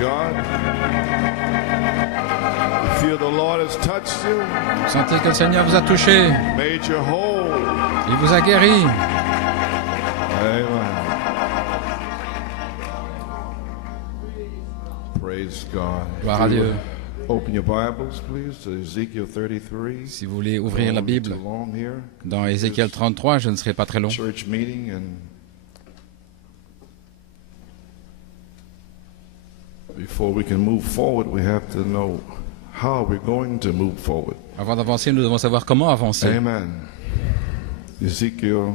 God. You feel the Lord has touched you, Sentez que le Seigneur vous a touché. made you whole. Il vous a guéri. Amen. Praise God. Gloire à Dieu. Open your Bibles, please, to Ezekiel 33. Si vous voulez ouvrir la Bible Too long here. dans Ézéchiel 33, je ne serai pas très long. Church meeting, and before we can move forward, we have to know how we're going to move forward. Avant d'avancer, nous devons savoir comment avancer. Amen. Ezekiel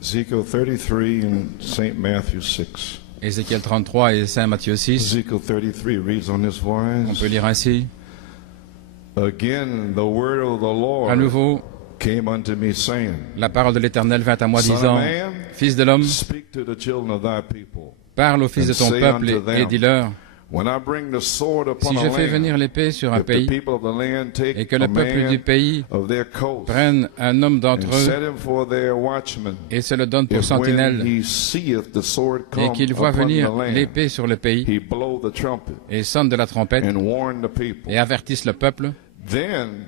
Ezekiel 33 and St. Matthew 6. Ézéchiel 33 et Saint Matthieu 6. Ezekiel 33 reads on this On wise. peut lire ainsi. Again, the word of the À Lord nouveau, came unto me, saying, la parole de l'Éternel vint à moi Son of disant, man, Fils de l'homme, speak to the children of thy people. parle aux fils de ton peuple et dis-leur, When I bring the sword upon si a je fais land, venir l'épée sur un if the pays people of the land take et que a le peuple du man pays of their coast prenne un homme d'entre and eux set him for their watchman, et se le donne pour if when sentinelle he seeth the sword et come qu'il voit upon the venir land, l'épée sur le pays he blow the trumpet et sonne de la trompette and warn the people. et avertisse le peuple, Then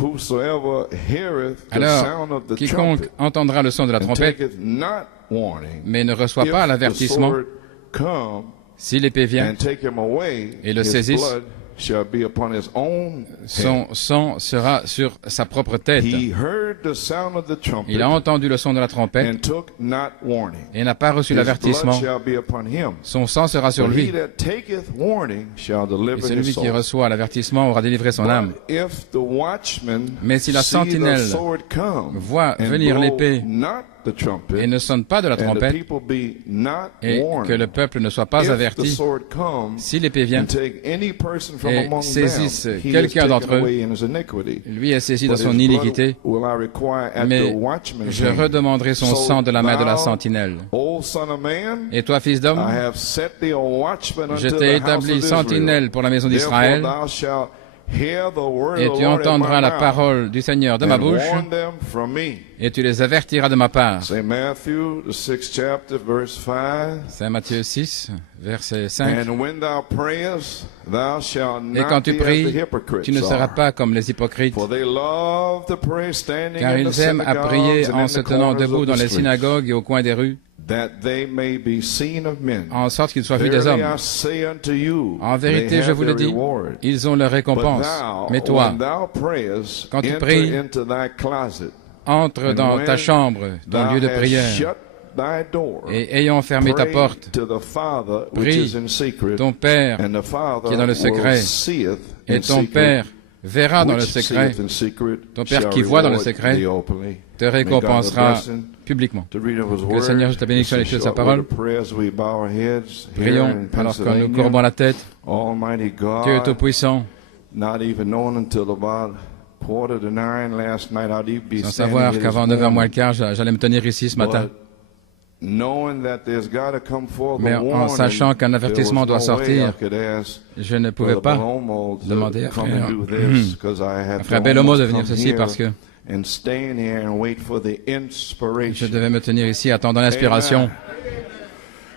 whosoever heareth the alors sound of the quiconque trumpet entendra le son de la and trompette taketh not warning, mais ne reçoit if pas the l'avertissement, sword come si l'épée vient, and take him away, et le his saisisse, blood shall be upon his own head. son sang sera sur sa propre tête. He heard the sound of the trumpet Il a entendu le son de la trompette and took not warning. et n'a pas reçu His blood l'avertissement. shall be upon him. Son sang sera sur But he lui. that taketh warning shall Et deliver celui his qui soul. reçoit l'avertissement aura délivré son âme. But if the watchman Mais si la see the sentinelle sword come voit and venir blow l'épée not the trumpet, et ne sonne pas de la and the trompette people be not et warned, que le peuple ne soit pas if the averti, sword come si l'épée vient, and take any person from et among saisisse them, he is quelqu'un taken d'entre eux, away in his iniquity. lui est saisi dans But son his iniquité, blood will I require at mais the watchman's je hand. redemanderai son So sang de la main de la thou, sentinelle. O son of man, Et toi, fils I d'homme, have set thee a watchman je unto t'ai the house établi of Israel. sentinelle pour la maison Therefore d'Israël, thou shalt hear the word et of the tu Lord at entendras my la mouth, parole du Seigneur de ma and bouche, warn them from me. et tu les avertiras de ma part. St. Matthew, the 6th chapter, verse 5. Saint Matthieu 6, verset 5. And when thou prayest, thou shalt Et quand not tu be as the pries, hypocrites tu ne seras are. pas comme les hypocrites, For they love to pray standing car in the ils aiment à synagogues prier and en in se the tenant corners debout of dans the les streets, synagogues et au coin des rues, that they may be seen of men. en sorte qu'ils soient vus des Verily hommes. I say unto you, En they vérité, je have vous le their dis, reward. ils ont leur But récompense. thou, Mais toi, when thou prayest, quand tu enter pries, into thy closet, entre dans ta chambre, ton thou lieu de hast prière, shut thy door, et ayant fermé ta pray porte, to the Father which prie is in secret, ton Père and the Father qui est dans le secret, will seeth et in ton secret, Père verra dans le which secret, seeth in secret, ton Père shall qui voit dans le reward secret, thee openly. te May God récompensera bless him. publiquement. To read of his Que le word, Seigneur ajoute la bénédiction à just a l'étude de sa short parole. word of prayer as we bow our heads here Prions in alors que nous Pennsylvania. courbons la tête. Almighty Dieu est God, tout-puissant, not even knowing until about 8:45 last night I'd be sans standing savoir here qu'avant this 9h moins morning. le quart, j'allais me tenir ici ce matin. But knowing that there's got to come forth Mais a en warning, sachant qu'un there was avertissement doit no way sortir, I could ask je ne pouvais Brother pas Bellomo to demander à come frère, and do this, 'cause I had à to frère Bellomo de almost venir come ceci here parce que and stand here and wait for the je inspiration. devais me tenir ici attendant l'inspiration. Amen.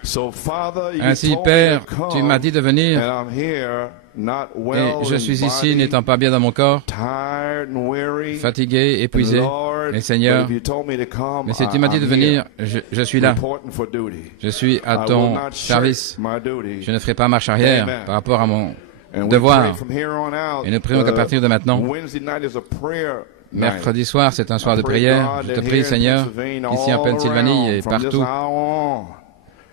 So, Father, you Ainsi, told me Père, to come, tu m'as dit de venir, and I'm here, not well et je in suis ici body, n'étant pas bien dans mon corps, tired and weary. fatigué, épuisé. Lord, Mais Seigneur, but if you told me to come, mais si tu m'as dit de I'm venir, here, je suis là. reporting for duty. Je suis à I will ton not service. shirk my duty. Je ne ferai pas marche arrière Amen. par rapport à mon And we devoir. pray from here on out, Et nous prions qu'à partir de maintenant, Wednesday night is a prayer night. mercredi soir, c'est un soir de prière. Je te prie, Seigneur, ici en Pennsylvanie et partout,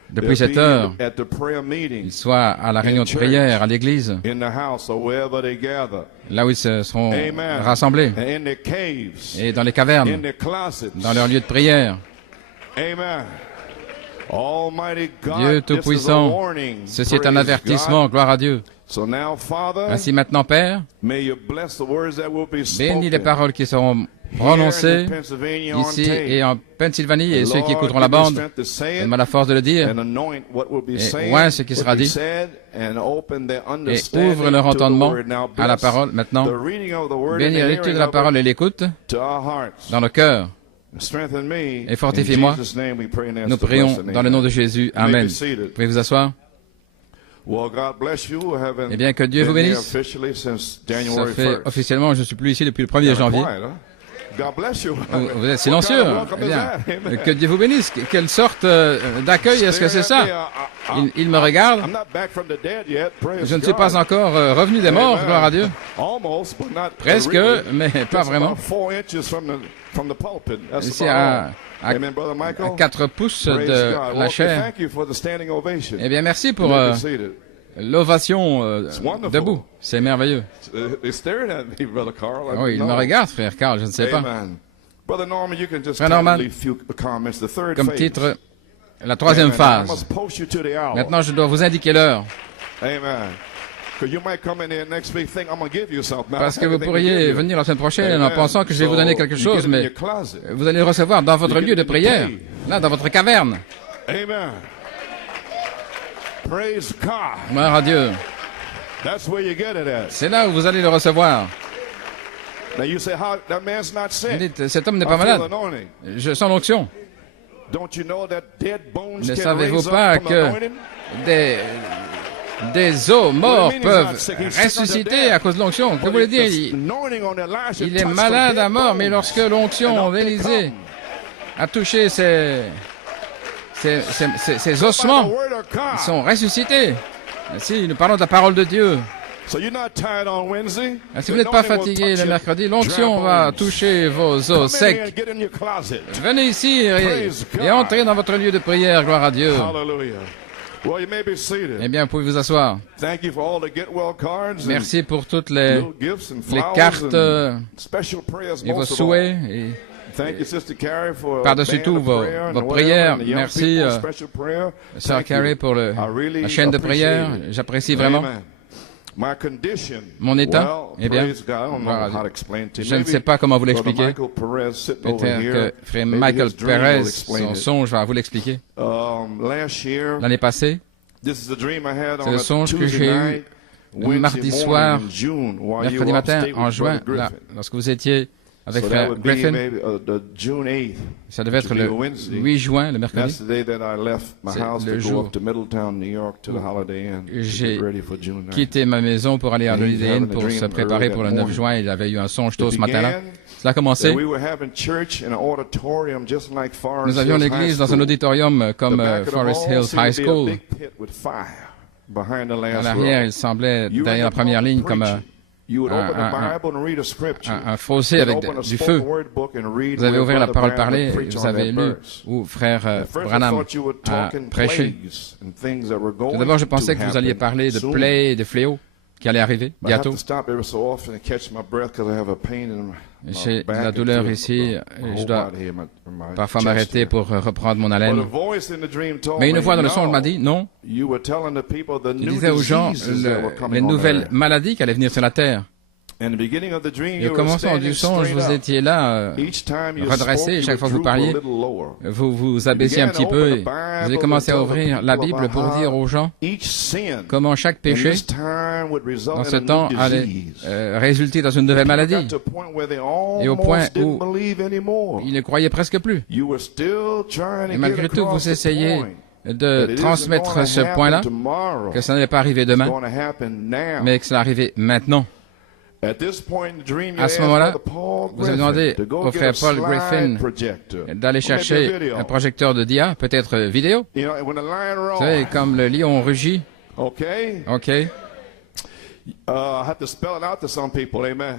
depuis cette heure, qu'ils soient à la réunion de prière, à l'église, là où ils se seront rassemblés, et dans les cavernes, dans leur lieu de prière. Dieu Tout-Puissant, ceci est un avertissement, gloire à Dieu. Ainsi maintenant, Père, bénis les paroles qui seront prononcé ici et en Pennsylvanie, et ceux qui écouteront la bande, donne-moi la force de le dire, et oint ce qui sera dit, et ouvre leur entendement à la parole. Maintenant, bénis la lecture de la parole et l'écoute dans le cœur, et fortifie-moi. Nous prions dans le nom de Jésus. Amen. Vous pouvez vous asseoir. Eh bien, que Dieu vous bénisse. Ça fait officiellement, je ne suis plus ici depuis le 1er janvier. Vous êtes silencieux. Eh bien, que Dieu vous bénisse. Quelle sorte d'accueil est-ce que c'est ça? Il me regarde. Je ne suis pas encore revenu des morts, gloire à Dieu. Presque, mais pas vraiment. Ici à 4 pouces de la chair. Eh bien, merci pour l'ovation debout. C'est merveilleux. Oui, il me regarde, frère Carl, je ne sais pas. Frère Norman, comme titre, la troisième phase. Maintenant, je dois vous indiquer l'heure. Parce que vous pourriez venir la semaine prochaine en pensant que je vais vous donner quelque chose, mais vous allez le recevoir dans votre lieu de prière, là, dans votre caverne. Gloire à Dieu. C'est là où vous allez le recevoir. Vous dites, cet homme n'est pas malade. Je sens l'onction. Ne savez-vous pas que des os morts peuvent ressusciter à cause de l'onction? Que voulez dire? Il est malade à mort, mais lorsque l'onction d'Élisée a touché ses ossements, ils sont ressuscités. Si nous parlons de la parole de Dieu. Si vous n'êtes pas fatigué le mercredi, l'onction va toucher vos os secs. Venez ici et entrez dans votre lieu de prière, gloire à Dieu. Eh bien, vous pouvez vous asseoir. Merci pour toutes les cartes et vos souhaits. Et par-dessus tout, vos prières. Merci, Sœur Carrie, pour la chaîne de prière. J'apprécie vraiment. Mon état, eh bien, je ne sais pas comment vous l'expliquer. Peut-être que frère Michael Perez, son songe, va vous l'expliquer. L'année passée, c'est le songe que j'ai eu le mardi soir, mercredi matin, en juin, là, lorsque vous étiez avec frère Griffin. Ça devait être le 8 juin, le mercredi. C'est le jour où j'ai quitté ma maison pour aller à l'Holiday Inn pour se préparer pour le 9 juin. Il avait eu un songe tôt ce matin-là. Cela a commencé. Nous avions l'église dans un auditorium comme Forest Hills High School. À l'arrière, il semblait, derrière la première ligne, comme un fossé avec du feu. Vous avez ouvert la parole parlée et vous avez lu où frère Branham a prêché. Tout d'abord, je pensais que vous alliez parler de plaies et de fléaux qui allaient arriver bientôt. J'ai de la douleur ici et je dois parfois m'arrêter pour reprendre mon haleine. Mais une voix dans le songe m'a dit, non, il disait aux gens les nouvelles maladies qui allaient venir sur la terre. Et au commencement du songe, vous étiez là, redressé, chaque fois que vous parliez, vous vous abaissiez un petit peu et vous avez commencé à ouvrir la Bible pour dire aux gens comment chaque péché, dans ce temps, allait résulter dans une nouvelle maladie. Et au point où ils ne croyaient presque plus. Et malgré tout, vous essayez de transmettre ce point-là, que ça n'allait pas arriver demain, mais que ça arrivait maintenant. À ce moment-là, vous avez demandé au frère Paul Griffin d'aller chercher un projecteur de dia, peut-être vidéo. Vous savez, comme le lion rugit. OK.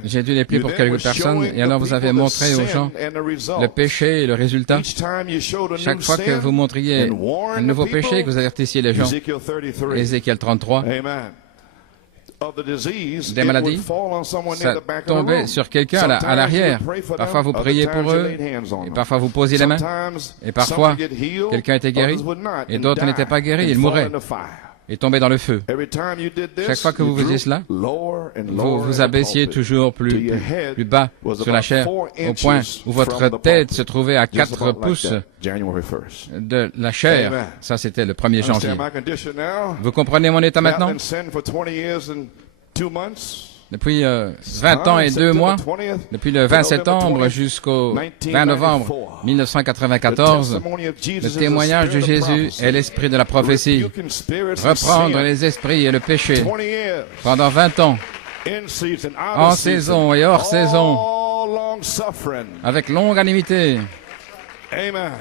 J'ai dû l'épeler pour quelques personnes, et alors vous avez montré aux gens le péché et le résultat. Chaque fois que vous montriez un nouveau péché, que vous avertissiez les gens, Ézéchiel 33, des maladies, ça tombait sur quelqu'un à l'arrière. Parfois vous priez pour eux, et parfois vous posiez les mains, et parfois quelqu'un était guéri, et d'autres n'étaient pas guéris, ils mouraient. et tomber dans le feu. Chaque fois que vous faisiez cela, vous vous abaissiez toujours plus bas sur la chaire, au point où votre tête se trouvait à 4 pouces de la chair. Ça, c'était le 1er janvier. Vous comprenez mon état maintenant? Depuis 20 ans et 2 mois, depuis le 20 septembre jusqu'au 20 novembre 1994, le témoignage de Jésus est l'esprit de la prophétie. Reprendre les esprits et le péché pendant 20 ans, en saison et hors saison, avec longanimité. Amen.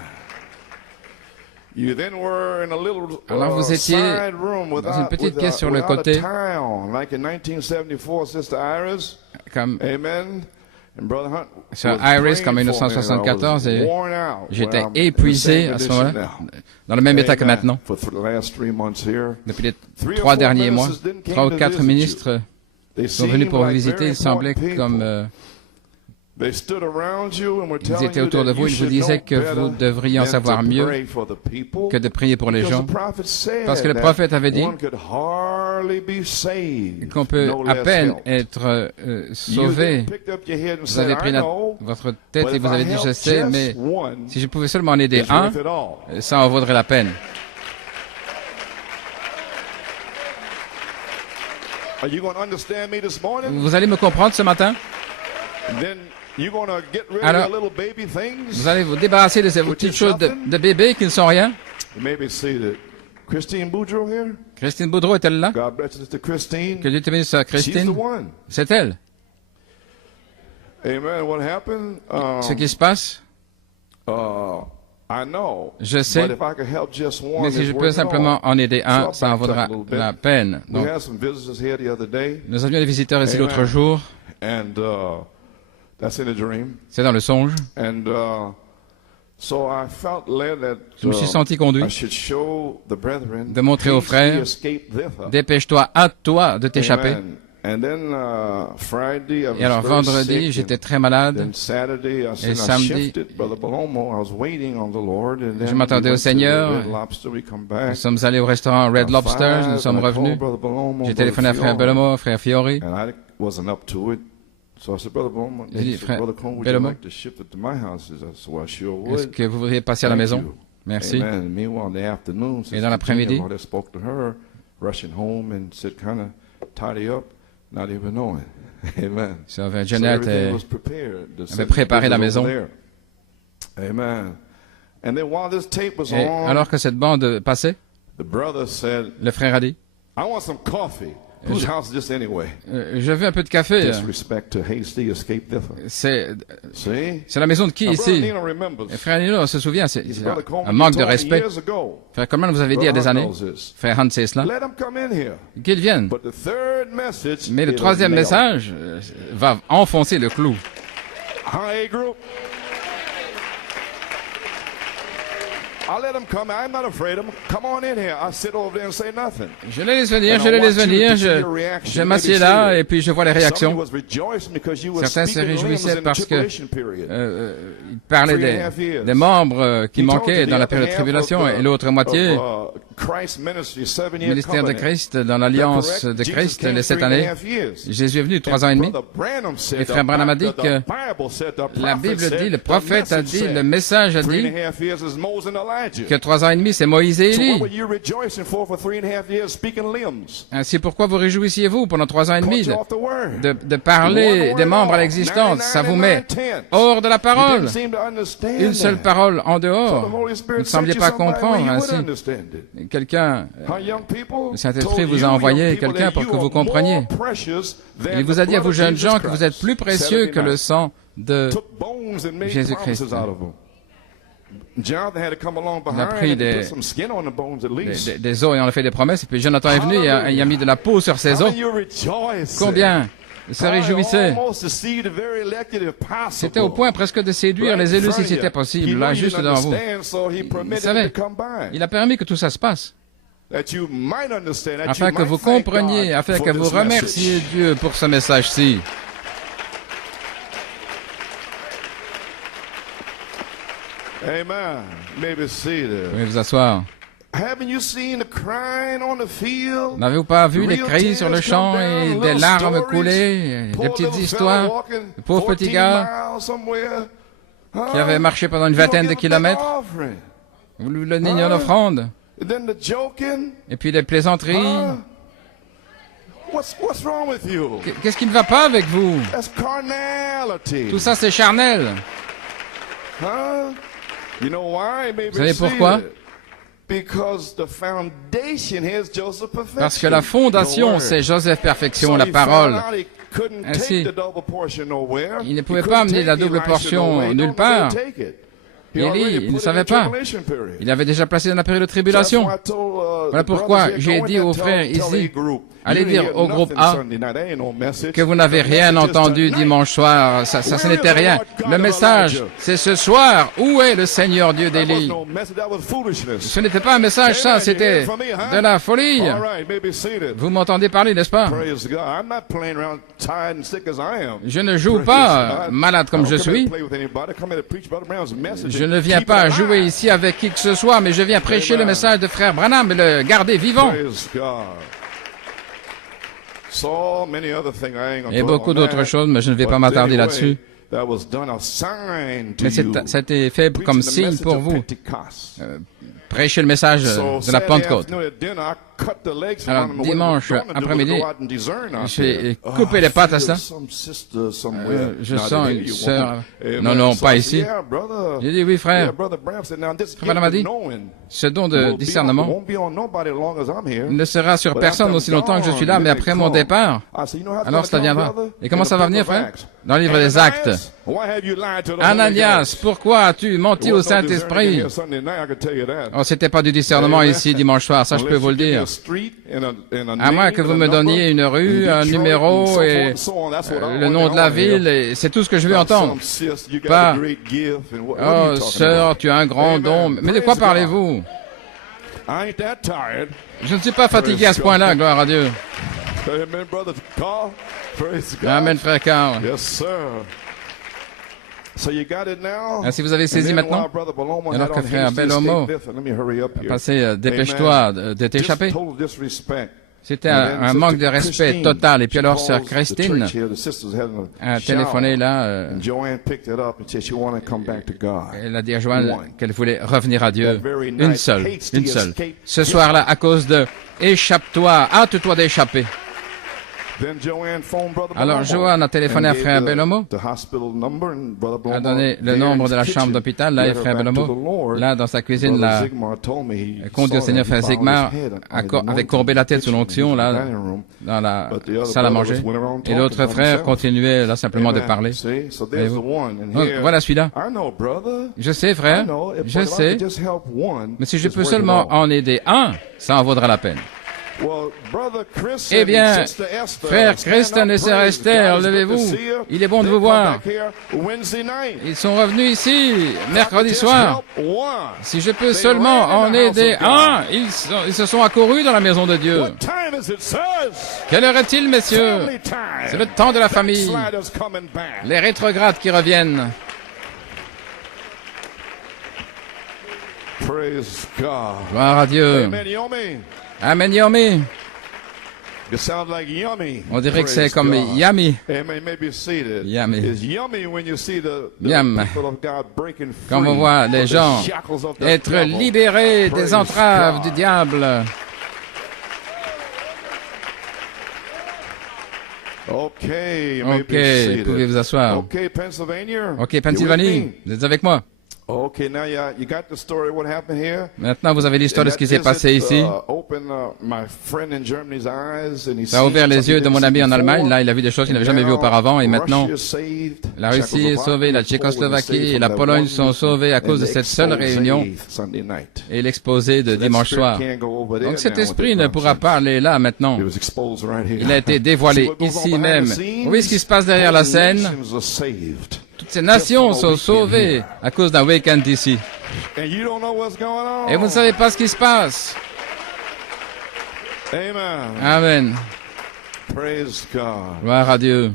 Alors vous étiez dans une petite pièce sur le côté, comme sur Iris, comme en 1974, et j'étais épuisé à ce moment-là, dans le même état que maintenant. Depuis les 3 derniers mois, 3 ou 4 ministres sont venus pour vous visiter. Il semblait comme... Ils étaient autour de vous et ils vous disaient que vous devriez en savoir mieux que de prier pour les gens. Parce que le prophète avait dit qu'on peut à peine être sauvé. Vous avez pris votre tête et vous avez dit, je sais, mais si je pouvais seulement en aider un, ça en vaudrait la peine. Vous allez me comprendre ce matin? Alors, vous allez vous débarrasser de ces petites choses de bébés qui ne sont rien. Christine Boudreau est-elle là? Que Dieu te bénisse, Christine. C'est elle. Ce qui se passe, je sais, mais si je peux simplement en aider un, ça en vaudra la peine. Donc, nous avions des visiteurs ici l'autre jour. C'est dans le songe. Je me suis senti conduit de montrer aux frères, dépêche-toi, hâte-toi de t'échapper. Et alors vendredi, j'étais très malade. Et samedi, je m'attendais au Seigneur. Nous sommes allés au restaurant Red Lobster, nous sommes revenus. J'ai téléphoné à frère Bellomo, frère Fiori. J'ai dit, frère Bellomo, est-ce que vous voudriez passer à la maison? Merci. Et dans l'après-midi, Sœur Jeannette avait préparé la maison. Et alors que cette bande passait, le frère a dit, je veux un peu de café. C'est la maison de qui ici? Et frère Nino se souvient, c'est un manque de respect. Frère Coleman vous avez dit il y a des années, frère Hans c'est cela, qu'ils viennent. Mais le 3e message va enfoncer le clou. Je les laisse venir, je m'assieds là et puis je vois les réactions. Certains se réjouissaient parce que ils parlaient des membres qui manquaient dans la période de tribulation et l'autre moitié, ministère de Christ, dans l'alliance de Christ, les 7 années. Jésus est venu 3 ans et demi. Et frère Branham a dit que la Bible dit, le prophète a dit, le message a dit que 3 ans et demi, c'est Moïse et Élie. Ainsi, pourquoi vous réjouissiez-vous pendant 3 ans et demi de parler des membres à l'existence? Ça vous met hors de la parole. Une seule parole en dehors. Vous ne sembliez pas comprendre ainsi. Quelqu'un, le Saint-Esprit vous a envoyé quelqu'un pour que vous compreniez. Il vous a dit à vous jeunes gens que vous êtes plus précieux que le sang de Jésus-Christ. Il a pris des os et on a fait des promesses, et puis Jonathan est venu et il a mis de la peau sur ses os. Combien se réjouissaient? C'était au point presque de séduire les élus si c'était possible, là, juste devant vous. Il savait, il a permis que tout ça se passe, afin que vous compreniez, afin que vous remerciez Dieu pour ce message-ci. Amen. Maybe see Vous pouvez vous asseoir. N'avez-vous pas vu les cris sur le champ et des larmes couler, des petites histoires, de pauvres petits gars qui avaient marché pendant une vingtaine de kilomètres? Vous lui donnez une offrande. Et puis les plaisanteries. Qu'est-ce qui ne va pas avec vous? Tout ça, c'est charnel. Vous savez pourquoi? Parce que la fondation, c'est Joseph Perfection, la parole. Ainsi, il ne pouvait pas amener la double portion nulle part. Élie, il ne savait pas. Il avait déjà placé dans la période de tribulation. Voilà pourquoi j'ai dit aux frères ici, allez dire au groupe A que vous n'avez rien entendu dimanche soir. Ça ce n'était rien. Le message, c'est ce soir. Où est le Seigneur Dieu d'Élie? Ce n'était pas un message, ça, c'était de la folie. Vous m'entendez parler, n'est-ce pas? Je ne joue pas malade comme je suis. Je ne viens pas jouer ici avec qui que ce soit, mais je viens prêcher le message de frère Branham et le garder vivant. Et beaucoup d'autres choses, mais je ne vais pas m'attarder là-dessus. Mais ça a été fait comme signe pour vous. Prêcher le message de la Pentecôte. Alors, dimanche après-midi, j'ai coupé les pattes à ça. Je sens une sœur. Non, pas ici. J'ai dit, oui, frère. Frère m'a dit, ce don de discernement ne sera sur personne aussi longtemps que je suis là, mais après mon départ, alors cela viendra. Et comment ça va venir, frère? Dans le livre des Actes. Ananias, pourquoi as-tu menti au Saint-Esprit? Oh, c'était pas du discernement ici dimanche soir, ça je peux vous le dire. À moins que vous me donniez une rue, un numéro et le nom de la ville, et c'est tout ce que je veux entendre. Pas, oh, sœur, tu as un grand don. Mais de quoi parlez-vous? Je ne suis pas fatigué à ce point-là, gloire à Dieu. Amen, frère Carl. Si vous avez saisi maintenant, alors que frère Bellomo a passé, dépêche-toi de t'échapper. C'était un manque de respect total. Et puis alors, sœur Christine a téléphoné là. Elle a dit à Joanne qu'elle voulait revenir à Dieu. Une seule. Ce soir-là, à cause de échappe-toi, hâte-toi d'échapper. Alors Joanne a téléphoné à frère Bellomo, a donné le nombre de la chambre d'hôpital, là, et frère Bellomo, là, dans sa cuisine, là, conduit au Seigneur, frère Zigmar, avait courbé la tête sous l'onction, là, dans la salle à manger, et l'autre frère continuait, là, simplement de parler. Donc, voilà celui-là. Je sais, frère, je sais, mais si je peux seulement en aider un, ça en vaudra la peine. Eh bien, frère Christian et sœur Esther, levez-vous. Il est bon de vous voir. Ils sont revenus ici mercredi soir. Si je peux seulement en aider un, ils se sont accourus dans la maison de Dieu. Quelle heure est-il, messieurs? C'est le temps de la famille. Les rétrogrades qui reviennent. Gloire à Dieu. Amen, Yomi. On dirait que c'est comme Yummy. Yum. Quand on voit les gens être libérés des entraves du diable. Ok, pouvez vous asseoir. Ok, Pennsylvanie, vous êtes avec moi? Maintenant, vous avez l'histoire de ce qui s'est passé ici. Ça a ouvert les yeux de mon ami en Allemagne. Là, il a vu des choses qu'il n'avait jamais vues auparavant. Et maintenant, la Russie est sauvée, la Tchécoslovaquie et la Pologne sont sauvées à cause de cette seule réunion et l'exposé de dimanche soir. Donc cet esprit ne pourra pas aller là maintenant. Il a été dévoilé ici même. Vous voyez ce qui se passe derrière la scène? Toutes ces nations sont sauvées à cause d'un week-end ici. Et vous ne savez pas ce qui se passe. Amen. Gloire à Dieu.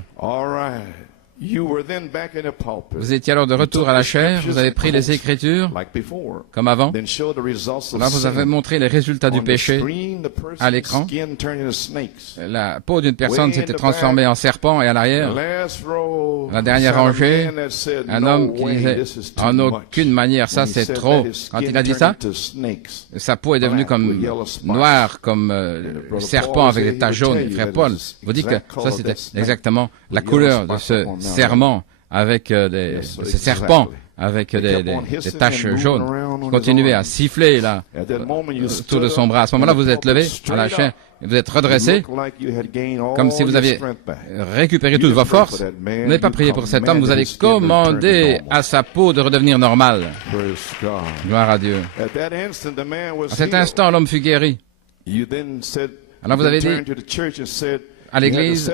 Vous étiez alors de retour à la chair, vous avez pris les Écritures, comme avant. Là, vous avez montré les résultats du péché à l'écran. La peau d'une personne s'était transformée en serpent et à l'arrière, la dernière rangée, un homme qui disait « En aucune manière, ça c'est trop ». Quand il a dit ça, sa peau est devenue comme noire, comme serpent avec des taches jaunes. Frère Paul vous dit que ça c'était exactement la couleur de ce serment avec ce serpent avec des taches jaunes qui continuaient à siffler là autour de son bras. À ce moment-là, vous êtes levé à la chair et vous êtes redressé comme si vous aviez récupéré toutes vos forces. Vous n'avez pas prié pour cet homme, vous avez commandé à sa peau de redevenir normale. Gloire à Dieu. À cet instant, l'homme fut guéri. Alors vous avez dit à l'église,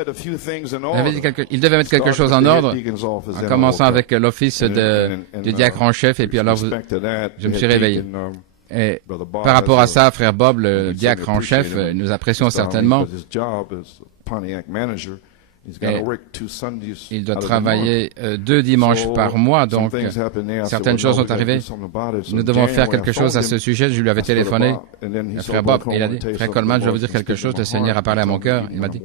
il devait mettre quelque chose en ordre, en commençant avec l'office du diacre en chef, et puis alors je me suis réveillé. Et par rapport à ça, frère Bob, le diacre en chef, nous apprécions certainement. Et il doit travailler 2 dimanches par mois, donc certaines choses sont arrivées. Nous devons faire quelque chose à ce sujet. Je lui avais téléphoné, frère Bob, il a dit, frère Coleman, je vais vous dire quelque chose, le Seigneur a parlé à mon cœur. Il m'a dit,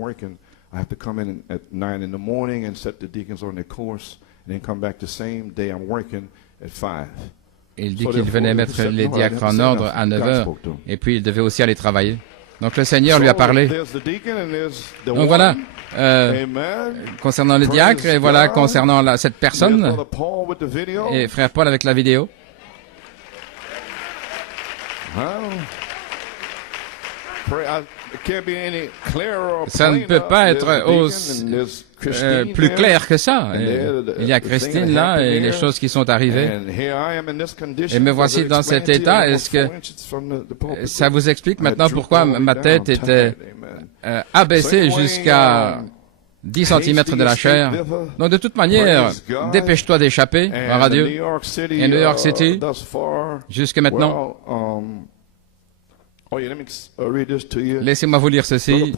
il dit qu'il venait mettre les diacres en ordre à 9 heures, et puis il devait aussi aller travailler. Donc le Seigneur lui a parlé. Donc voilà, concernant le diacre, et voilà concernant cette personne, et frère Paul avec la vidéo. Ça ne peut pas être plus clair que ça. Il y a Christine là et les choses qui sont arrivées. Et me voici dans cet état. Est-ce que ça vous explique maintenant pourquoi ma tête était abaissée jusqu'à 10 cm de la chair? Donc de toute manière, dépêche-toi d'échapper en radio. Et New York City, jusque maintenant. Laissez-moi vous lire ceci.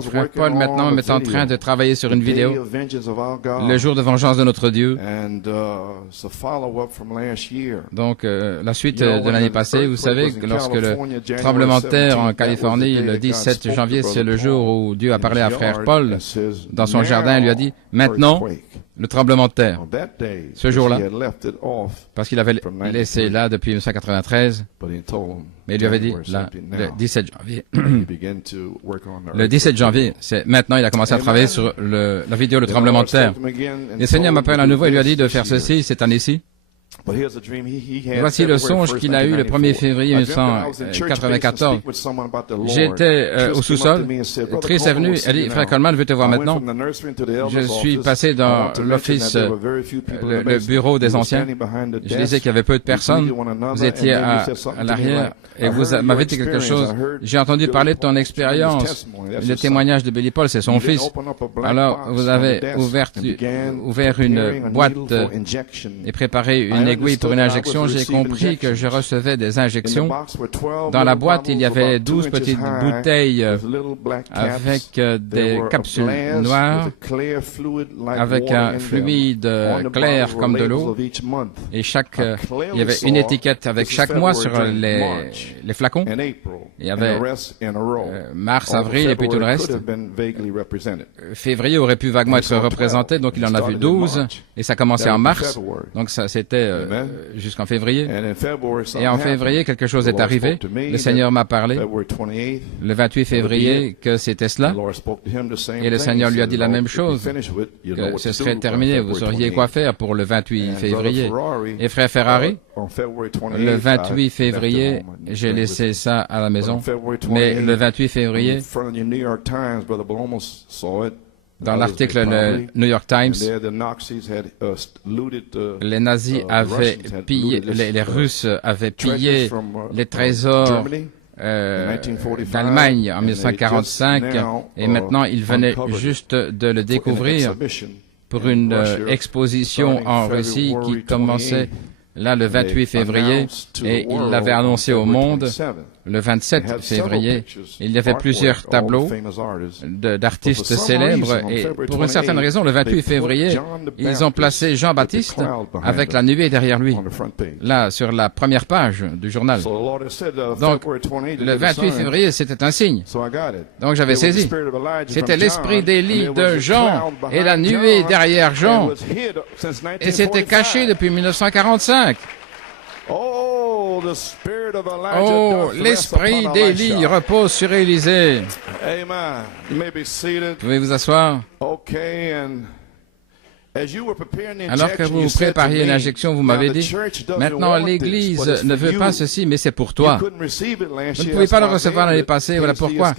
Frère Paul maintenant est en train de travailler sur une vidéo, le jour de vengeance de notre Dieu. Donc la suite de l'année passée, vous savez, lorsque le tremblement de terre en Californie, le 17 janvier, c'est le jour où Dieu a parlé à frère Paul dans son jardin et lui a dit, maintenant, le tremblement de terre, ce jour-là, parce qu'il avait laissé là depuis 1993, mais il lui avait dit, là, le 17 janvier, le 17 janvier, c'est maintenant, il a commencé à travailler sur la vidéo, le tremblement de terre. Le Seigneur m'appelle à nouveau et lui a dit de faire ceci cette année-ci. Voici le songe qu'il a eu le 1er février 1994. J'étais au sous-sol. Trish est venue. Elle dit, frère Coleman, je veux te voir maintenant. Je suis passé dans l'office, le bureau des anciens. Je disais qu'il y avait peu de personnes. Vous étiez à l'arrière et vous m'avez dit quelque chose. J'ai entendu parler de ton expérience. Le témoignage de Billy Paul, c'est son fils. Alors, vous avez ouvert une boîte et préparé une aiguille pour une injection. J'ai compris que je recevais des injections. Dans la boîte, il y avait 12 petites bouteilles avec des capsules noires, avec un fluide clair comme de l'eau. Et il y avait une étiquette avec chaque mois sur les flacons. Il y avait mars, avril et puis tout le reste. Février aurait pu vaguement être représenté, donc il en a vu 12. Et ça commençait en mars. Donc ça c'était jusqu'en février. Et en février, quelque chose est arrivé. Le Seigneur m'a parlé le 28 février que c'était cela. Et le Seigneur lui a dit la même chose, que ce serait terminé. Vous sauriez quoi faire pour le 28 février. Et frère Ferrari, le 28 février, j'ai laissé ça à la maison. Mais le 28 février, dans l'article le New York Times, les nazis avaient pillé, les Russes avaient pillé les trésors d'Allemagne en 1945 et maintenant ils venaient juste de le découvrir pour une exposition en Russie qui commençait là le 28 février et il l'avait annoncé au monde le 27 février, il y avait plusieurs tableaux d'artistes célèbres et pour une certaine raison, le 28 février, ils ont placé Jean-Baptiste avec la nuée derrière lui, là, sur la première page du journal. Donc, le 28 février, c'était un signe. Donc, j'avais saisi. C'était l'esprit d'Élie de Jean et la nuée derrière Jean. Et c'était caché depuis 1945. Oh, l'esprit d'Élie repose sur Élisée. Pouvez vous asseoir. Alors que vous prépariez une injection, vous m'avez dit, maintenant l'Église ne veut pas ceci, mais c'est pour toi. Vous ne pouvez pas le recevoir l'année passée, voilà pourquoi.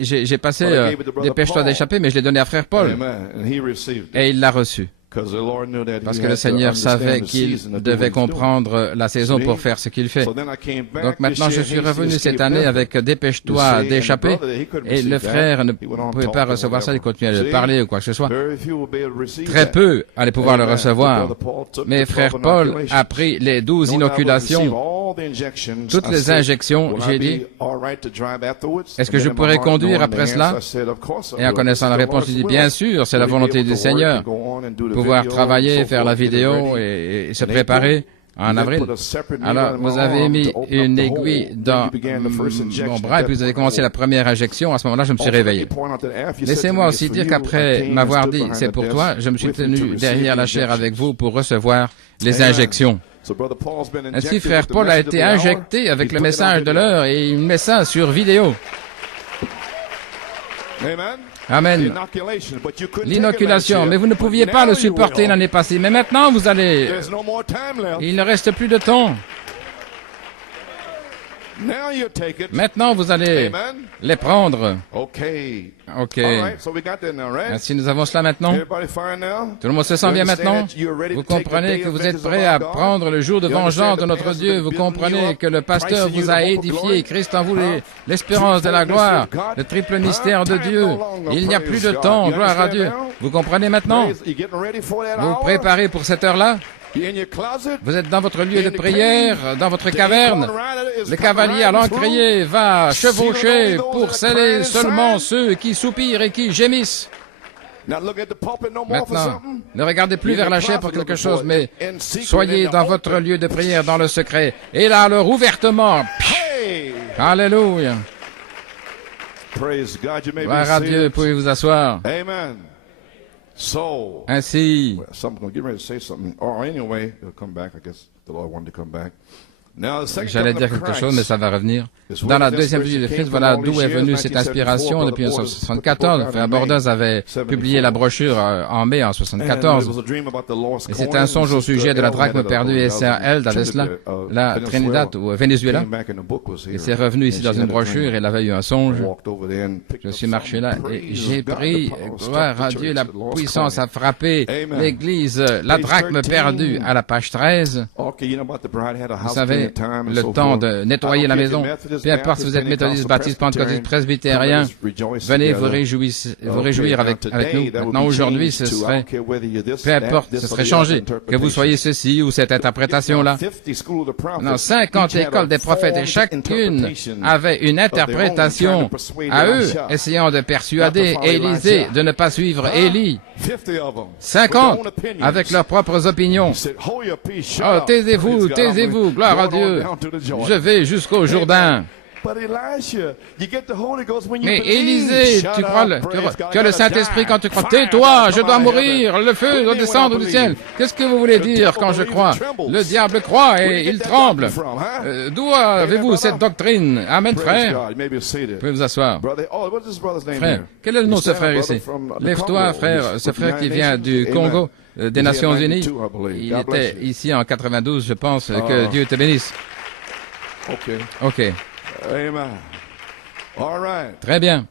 J'ai passé dépêche-toi d'échapper, mais je l'ai donné à frère Paul. Et il l'a reçu. Parce que le Seigneur savait qu'il devait comprendre la saison pour faire ce qu'il fait. Donc maintenant, je suis revenu cette année avec dépêche-toi d'échapper. Et le frère ne pouvait pas recevoir ça, il continuait de parler ou quoi que ce soit. Très peu allaient pouvoir le recevoir. Mais frère Paul a pris les 12 inoculations, toutes les injections. J'ai dit, est-ce que je pourrais conduire après cela? Et en connaissant la réponse, il dit, bien sûr, c'est la volonté du Seigneur. Pouvoir travailler, faire la vidéo et se préparer en avril. Alors, vous avez mis une aiguille dans mon bras et puis vous avez commencé la première injection. À ce moment-là, je me suis réveillé. Laissez-moi aussi dire qu'après m'avoir dit « c'est pour toi », je me suis tenu derrière la chaire avec vous pour recevoir les injections. Ainsi, frère Paul a été injecté avec le message de l'heure et il met ça sur vidéo. Amen. L'inoculation, mais vous ne pouviez pas le supporter l'année passée. Mais maintenant, vous allez... Il ne reste plus de temps. Maintenant, vous allez les prendre. OK. Ainsi, nous avons cela maintenant. Tout le monde se sent bien maintenant? Vous comprenez que vous êtes prêts à prendre le jour de vengeance de notre Dieu. Vous comprenez que le pasteur vous a édifié, Christ en vous l'espérance de la gloire, le triple mystère de Dieu. Il n'y a plus de temps, gloire à Dieu. Vous comprenez maintenant? Vous vous préparez pour cette heure-là? Vous êtes dans votre lieu de prière, dans votre caverne. Le cavalier à l'encrier va chevaucher pour sceller seulement ceux qui soupirent et qui gémissent. Maintenant, ne regardez plus vers la chair pour quelque chose, mais soyez dans votre lieu de prière, dans le secret. Et là, alors, ouvertement. Alléluia. Gloire à Dieu, pouvez vous asseoir. Ainsi, j'allais dire quelque chose, mais ça va revenir. Dans la deuxième vie de Christ, voilà d'où est venue cette inspiration depuis 1974. Frère Bordaz avait publié la brochure en mai en 1974. Et c'était un songe au sujet de la drachme perdue et SRL d'Avesla, la Trinidad ou Venezuela. Et c'est revenu ici dans une brochure, il avait eu un songe. Je suis marché là et j'ai pris, gloire à Dieu, la puissance a frappé l'église, la drachme perdue à la page 13. Vous savez, le temps de nettoyer la maison. Peu importe si vous êtes méthodiste, baptiste, pentecôtiste, presbytérien, venez vous réjouir avec nous. Maintenant, aujourd'hui, ce serait, peu importe, ce serait changé. Que vous soyez ceci ou cette interprétation-là. Non, 50 écoles des prophètes et chacune avait une interprétation à eux, essayant de persuader Élisée de ne pas suivre Élie. 50 avec leurs propres opinions. Oh, taisez-vous, gloire à Dieu. Je vais jusqu'au Jourdain. Mais Élisée, tu as le Saint-Esprit quand tu crois. Tais-toi, je dois mourir, le feu doit descendre du ciel. Qu'est-ce que vous voulez dire quand je crois? Le diable croit et il tremble. D'où avez-vous cette doctrine? Amen, frère. Vous pouvez vous asseoir. Frère, quel est le nom de ce frère ici? Lève-toi, frère, ce frère qui vient du Congo, des Nations Unies. Il était ici en 92, je pense. Que Dieu te bénisse. OK. Très bien.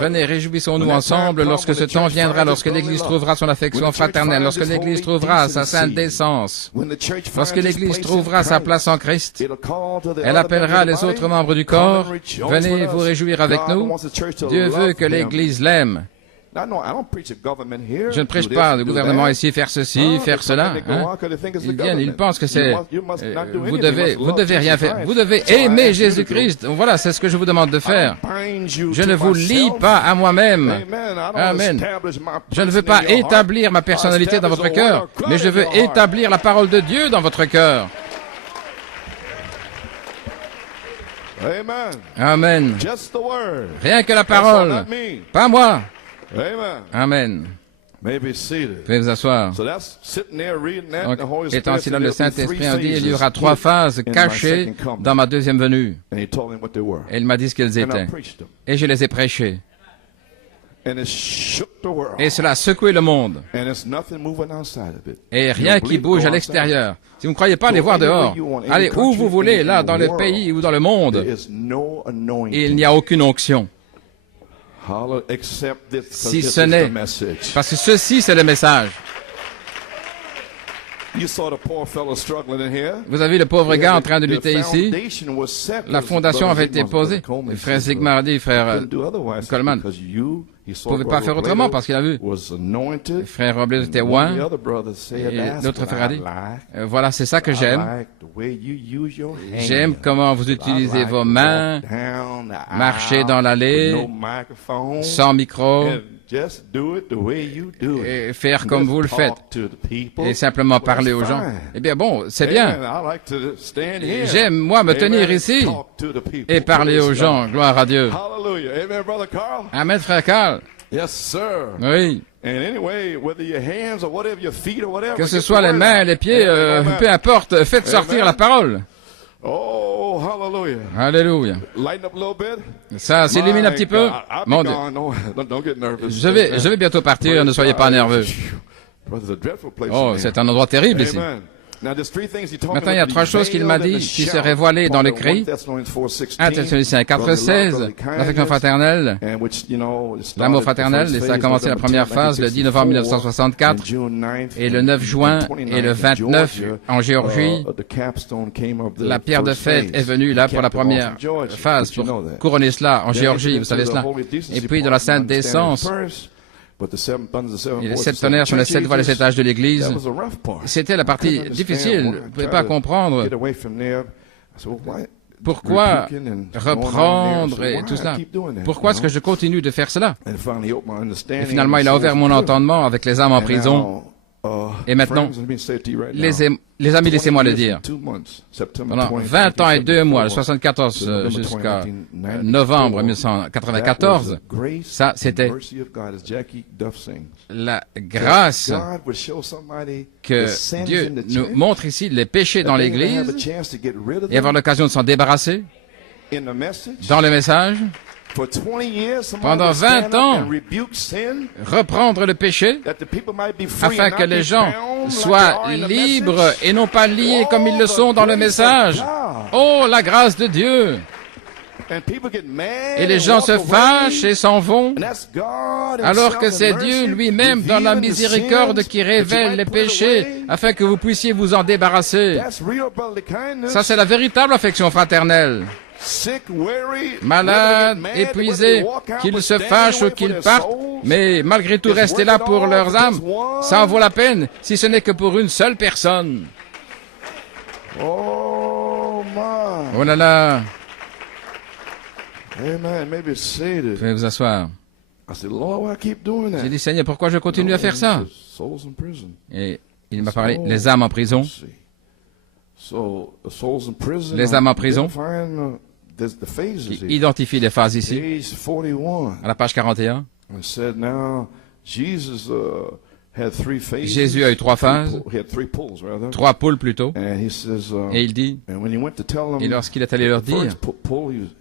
Venez, réjouissons-nous ensemble lorsque ce temps viendra, lorsque l'Église trouvera son affection fraternelle, lorsque l'Église trouvera sa sainte décence, lorsque l'Église trouvera sa place en Christ. Elle appellera les autres membres du corps. Venez vous réjouir avec nous. Dieu veut que l'Église l'aime. Je ne prêche pas le gouvernement ici, faire ceci, faire cela. Hein. Ils viennent, ils pensent que c'est... vous devez rien faire. Vous devez aimer Jésus-Christ. Voilà, c'est ce que je vous demande de faire. Je ne vous lie pas à moi-même. Amen. Je ne veux pas établir ma personnalité dans votre cœur, mais je veux établir la parole de Dieu dans votre cœur. Amen. Rien que la parole, pas moi. Amen. Veuillez vous asseoir. Donc, étant assis là, le Saint-Esprit a dit, il y aura 3 phases cachées dans ma deuxième venue. Et il m'a dit ce qu'elles étaient. Et je les ai prêchées. Et cela a secoué le monde. Et rien qui bouge à l'extérieur. Si vous ne croyez pas, allez voir dehors. Allez où vous voulez, là, dans le pays ou dans le monde. Il n'y a aucune onction. Si ce n'est... Parce que ceci, c'est le message. Vous avez vu le pauvre gars en train de lutter ici. La fondation avait été posée. Le frère Sigmar a dit, frère Coleman, il ne pouvait pas faire autrement parce qu'il a vu. Le frère Robles était oint. Et l'autre frère a dit, voilà, c'est ça que j'aime. J'aime comment vous utilisez vos mains, marcher dans l'allée, sans micro. Et faire comme vous le faites. Et simplement parler aux gens. Eh bien bon, c'est bien. J'aime, moi, me tenir ici et parler aux gens. Gloire à Dieu. Amen, frère Carl. Oui. Que ce soit les mains, les pieds, peu importe, faites sortir la parole. Oh, hallelujah. Alléluia. Ça s'illumine un petit peu. Mon Dieu. Je vais bientôt partir, ne soyez pas nerveux. Oh, c'est un endroit terrible ici. Maintenant, il y a 3 choses qu'il m'a dit qui seraient voilées dans l'écrit. 1 Thessaloniciens 4:16, l'affection fraternelle, l'amour fraternel, et ça a commencé la première phase le 10 novembre 1964, et le 9 juin et le 29 en Géorgie, la pierre de fête est venue là pour la première phase, pour couronner cela en Géorgie, vous savez cela. Et puis de la Sainte Décence, et les 7 tonnerres sont les 7 voiles et 7 âges de l'Église. C'était la partie difficile. Vous ne pouvez pas comprendre pourquoi reprendre et tout cela. Pourquoi est-ce que je continue de faire cela? Et finalement, il a ouvert mon entendement avec les âmes en prison. Et maintenant, les amis, laissez-moi le dire. Pendant 20 ans et 2 mois, de 74 jusqu'à novembre 1994, ça, c'était la grâce que Dieu nous montre ici, les péchés dans l'Église, et avoir l'occasion de s'en débarrasser dans le message. Pendant 20 ans, reprendre le péché, afin que les gens soient libres et non pas liés comme ils le sont dans le message. Oh, la grâce de Dieu! Et les gens se fâchent et s'en vont, alors que c'est Dieu lui-même dans la miséricorde qui révèle les péchés, afin que vous puissiez vous en débarrasser. Ça, c'est la véritable affection fraternelle. Malades, épuisés, qu'ils se fâchent ou qu'ils partent, mais malgré tout rester là pour leurs âmes, ça en vaut la peine, si ce n'est que pour une seule personne. Oh là là. Vous pouvez vous asseoir. J'ai dit, Seigneur, pourquoi je continue à faire ça? Et il m'a parlé, les âmes en prison. Les âmes en prison, qui identifie les phases ici, à la page 41. Jésus a eu 3 phases, 3 pôles plutôt, et il dit, et lorsqu'il est allé leur dire,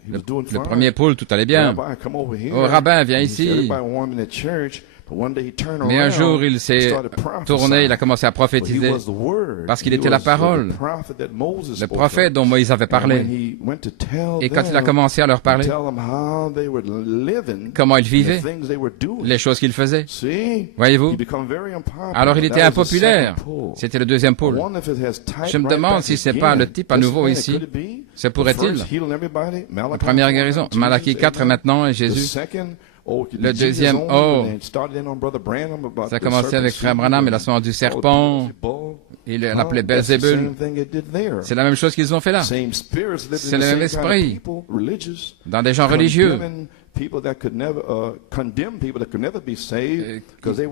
le premier pôle, tout allait bien. Oh, rabbin, viens ici. Mais un jour, il s'est tourné, il a commencé à prophétiser, parce qu'il était la parole, le prophète dont Moïse avait parlé. Et quand il a commencé à leur parler, comment ils vivaient, les choses qu'ils faisaient, voyez-vous, alors il était impopulaire. C'était le deuxième pôle. Je me demande si ce n'est pas le type à nouveau ici. Se pourrait-il? La première guérison, Malachie 4 maintenant, et Jésus. Le deuxième O, ça a commencé avec Frère Branham et la semence du serpent. Il l'appelait Belzébul. C'est la même chose qu'ils ont fait là. C'est le même esprit dans des gens religieux.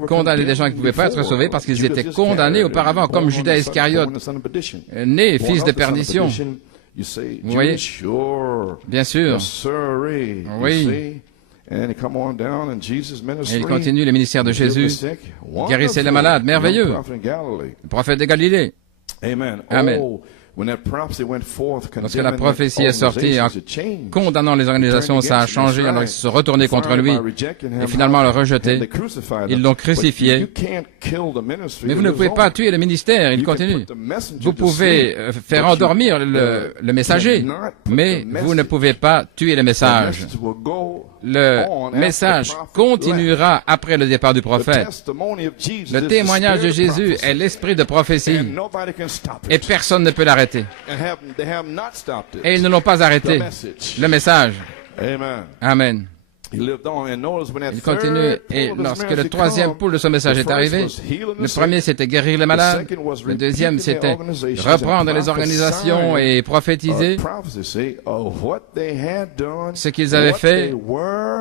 Condamner des gens qui ne pouvaient pas être sauvés parce qu'ils étaient condamnés auparavant, comme Judas Iscariote, né fils de perdition. Vous voyez? Bien sûr. Oui. Et il continue le ministère de Jésus. Guérissez les malades, merveilleux. Le prophète de Galilée. Amen. Lorsque la prophétie est sortie en condamnant les organisations, ça a changé, alors ils se sont retournés contre lui et finalement le rejeté. Ils l'ont crucifié. Mais vous ne pouvez pas tuer le ministère, il continue. Vous pouvez faire endormir le messager, mais vous ne pouvez pas tuer le message. Le message continuera après le départ du prophète. Le témoignage de Jésus est l'esprit de prophétie et personne ne peut l'arrêter. Et ils ne l'ont pas arrêté. Le message. Amen. Il continue, et lorsque le troisième pôle de ce message est arrivé, le premier c'était guérir les malades, le deuxième c'était reprendre les organisations et prophétiser ce qu'ils avaient fait,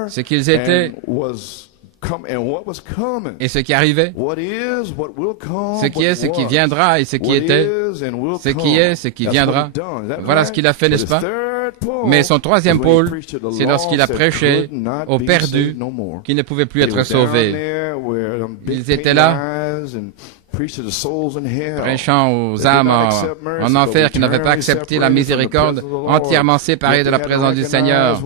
ce qu'ils étaient et ce qui arrivait, ce qui est, ce qui viendra et ce qui était, ce qui est, ce qui viendra. Voilà ce qu'il a fait, n'est-ce pas? Mais son troisième pôle, c'est lorsqu'il a prêché aux perdus qui ne pouvaient plus être sauvés. Ils étaient là, prêchant aux âmes en enfer qui n'avaient pas accepté la miséricorde, entièrement séparés de la présence du Seigneur.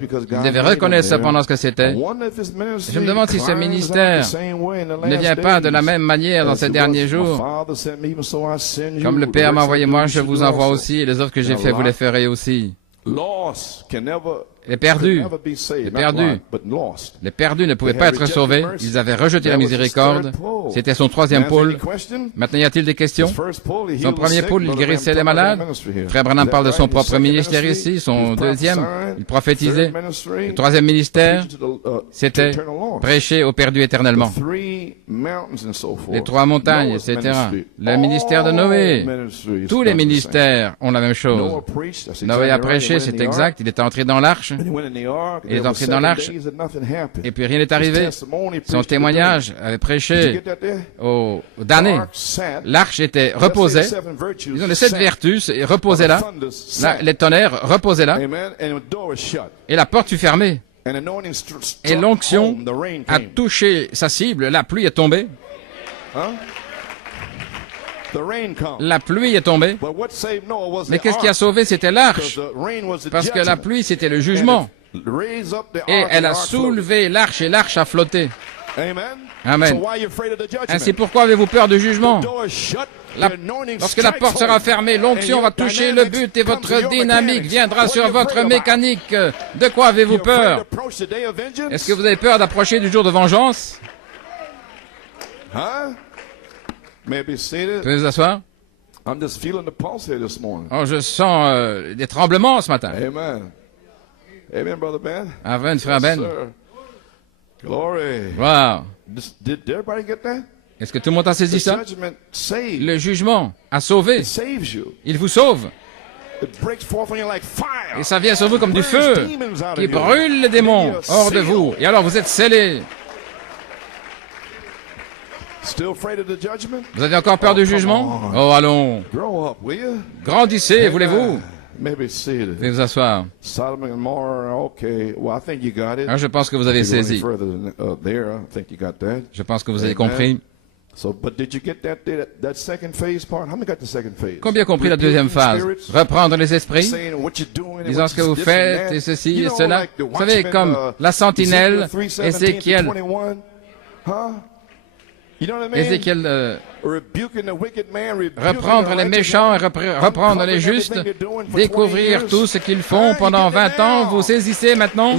Ils devaient reconnaître cependant ce que c'était. Je me demande si ce ministère ne vient pas de la même manière dans ces derniers jours. Comme le Père m'a envoyé moi, je vous envoie aussi, et les œuvres que j'ai fait, vous les ferez aussi. Les perdus ne pouvaient pas être sauvés. Ils avaient rejeté la miséricorde. C'était son troisième pôle. Maintenant, y a-t-il des questions? Son premier pôle, il guérissait les malades. Frère Branham parle de son propre ministère ici. Son deuxième, il prophétisait. Le troisième ministère, c'était prêcher aux perdus éternellement. Les trois montagnes, etc. Le ministère de Noé. Tous les ministères ont la même chose. Noé a prêché, c'est exact. Il est entré dans l'arche. Il est entré dans l'arche et puis rien n'est arrivé. Son témoignage avait prêché aux damnés. L'arche était reposée. Ils ont les 7 vertus et reposaient là. Les tonnerres reposaient là. Et la porte fut fermée. Et l'onction a touché sa cible. La pluie est tombée. La pluie est tombée. Mais qu'est-ce qui a sauvé? C'était l'arche. Parce que la pluie, c'était le jugement. Et elle a soulevé l'arche et l'arche a flotté. Amen. Ainsi, pourquoi avez-vous peur du jugement? Lorsque la porte sera fermée, l'onction va toucher le but et votre dynamique viendra sur votre mécanique. De quoi avez-vous peur? Est-ce que vous avez peur d'approcher du jour de vengeance? Pouvez vous asseoir? Oh, je sens des tremblements ce matin. Amen, Brother Ben. Amen, frère Ben. Glory. Wow. Did everybody get that? Est-ce que tout le monde a saisi ça? Le jugement a sauvé. Il vous sauve. Et ça vient sur vous comme du feu qui brûle les démons hors de vous. Et alors vous êtes scellés. Vous avez encore peur du jugement? Oh, allons. Grandissez, voulez-vous? Veuillez vous asseoir. Ah, je pense que vous avez saisi. Je pense que vous avez compris. Combien compris la deuxième phase? Reprendre les esprits, disant ce que vous faites, et ceci et cela. Vous savez, comme la sentinelle, Ézéchiel, reprendre les méchants et reprendre les justes, découvrir tout ce qu'ils font pendant 20 ans, vous saisissez maintenant,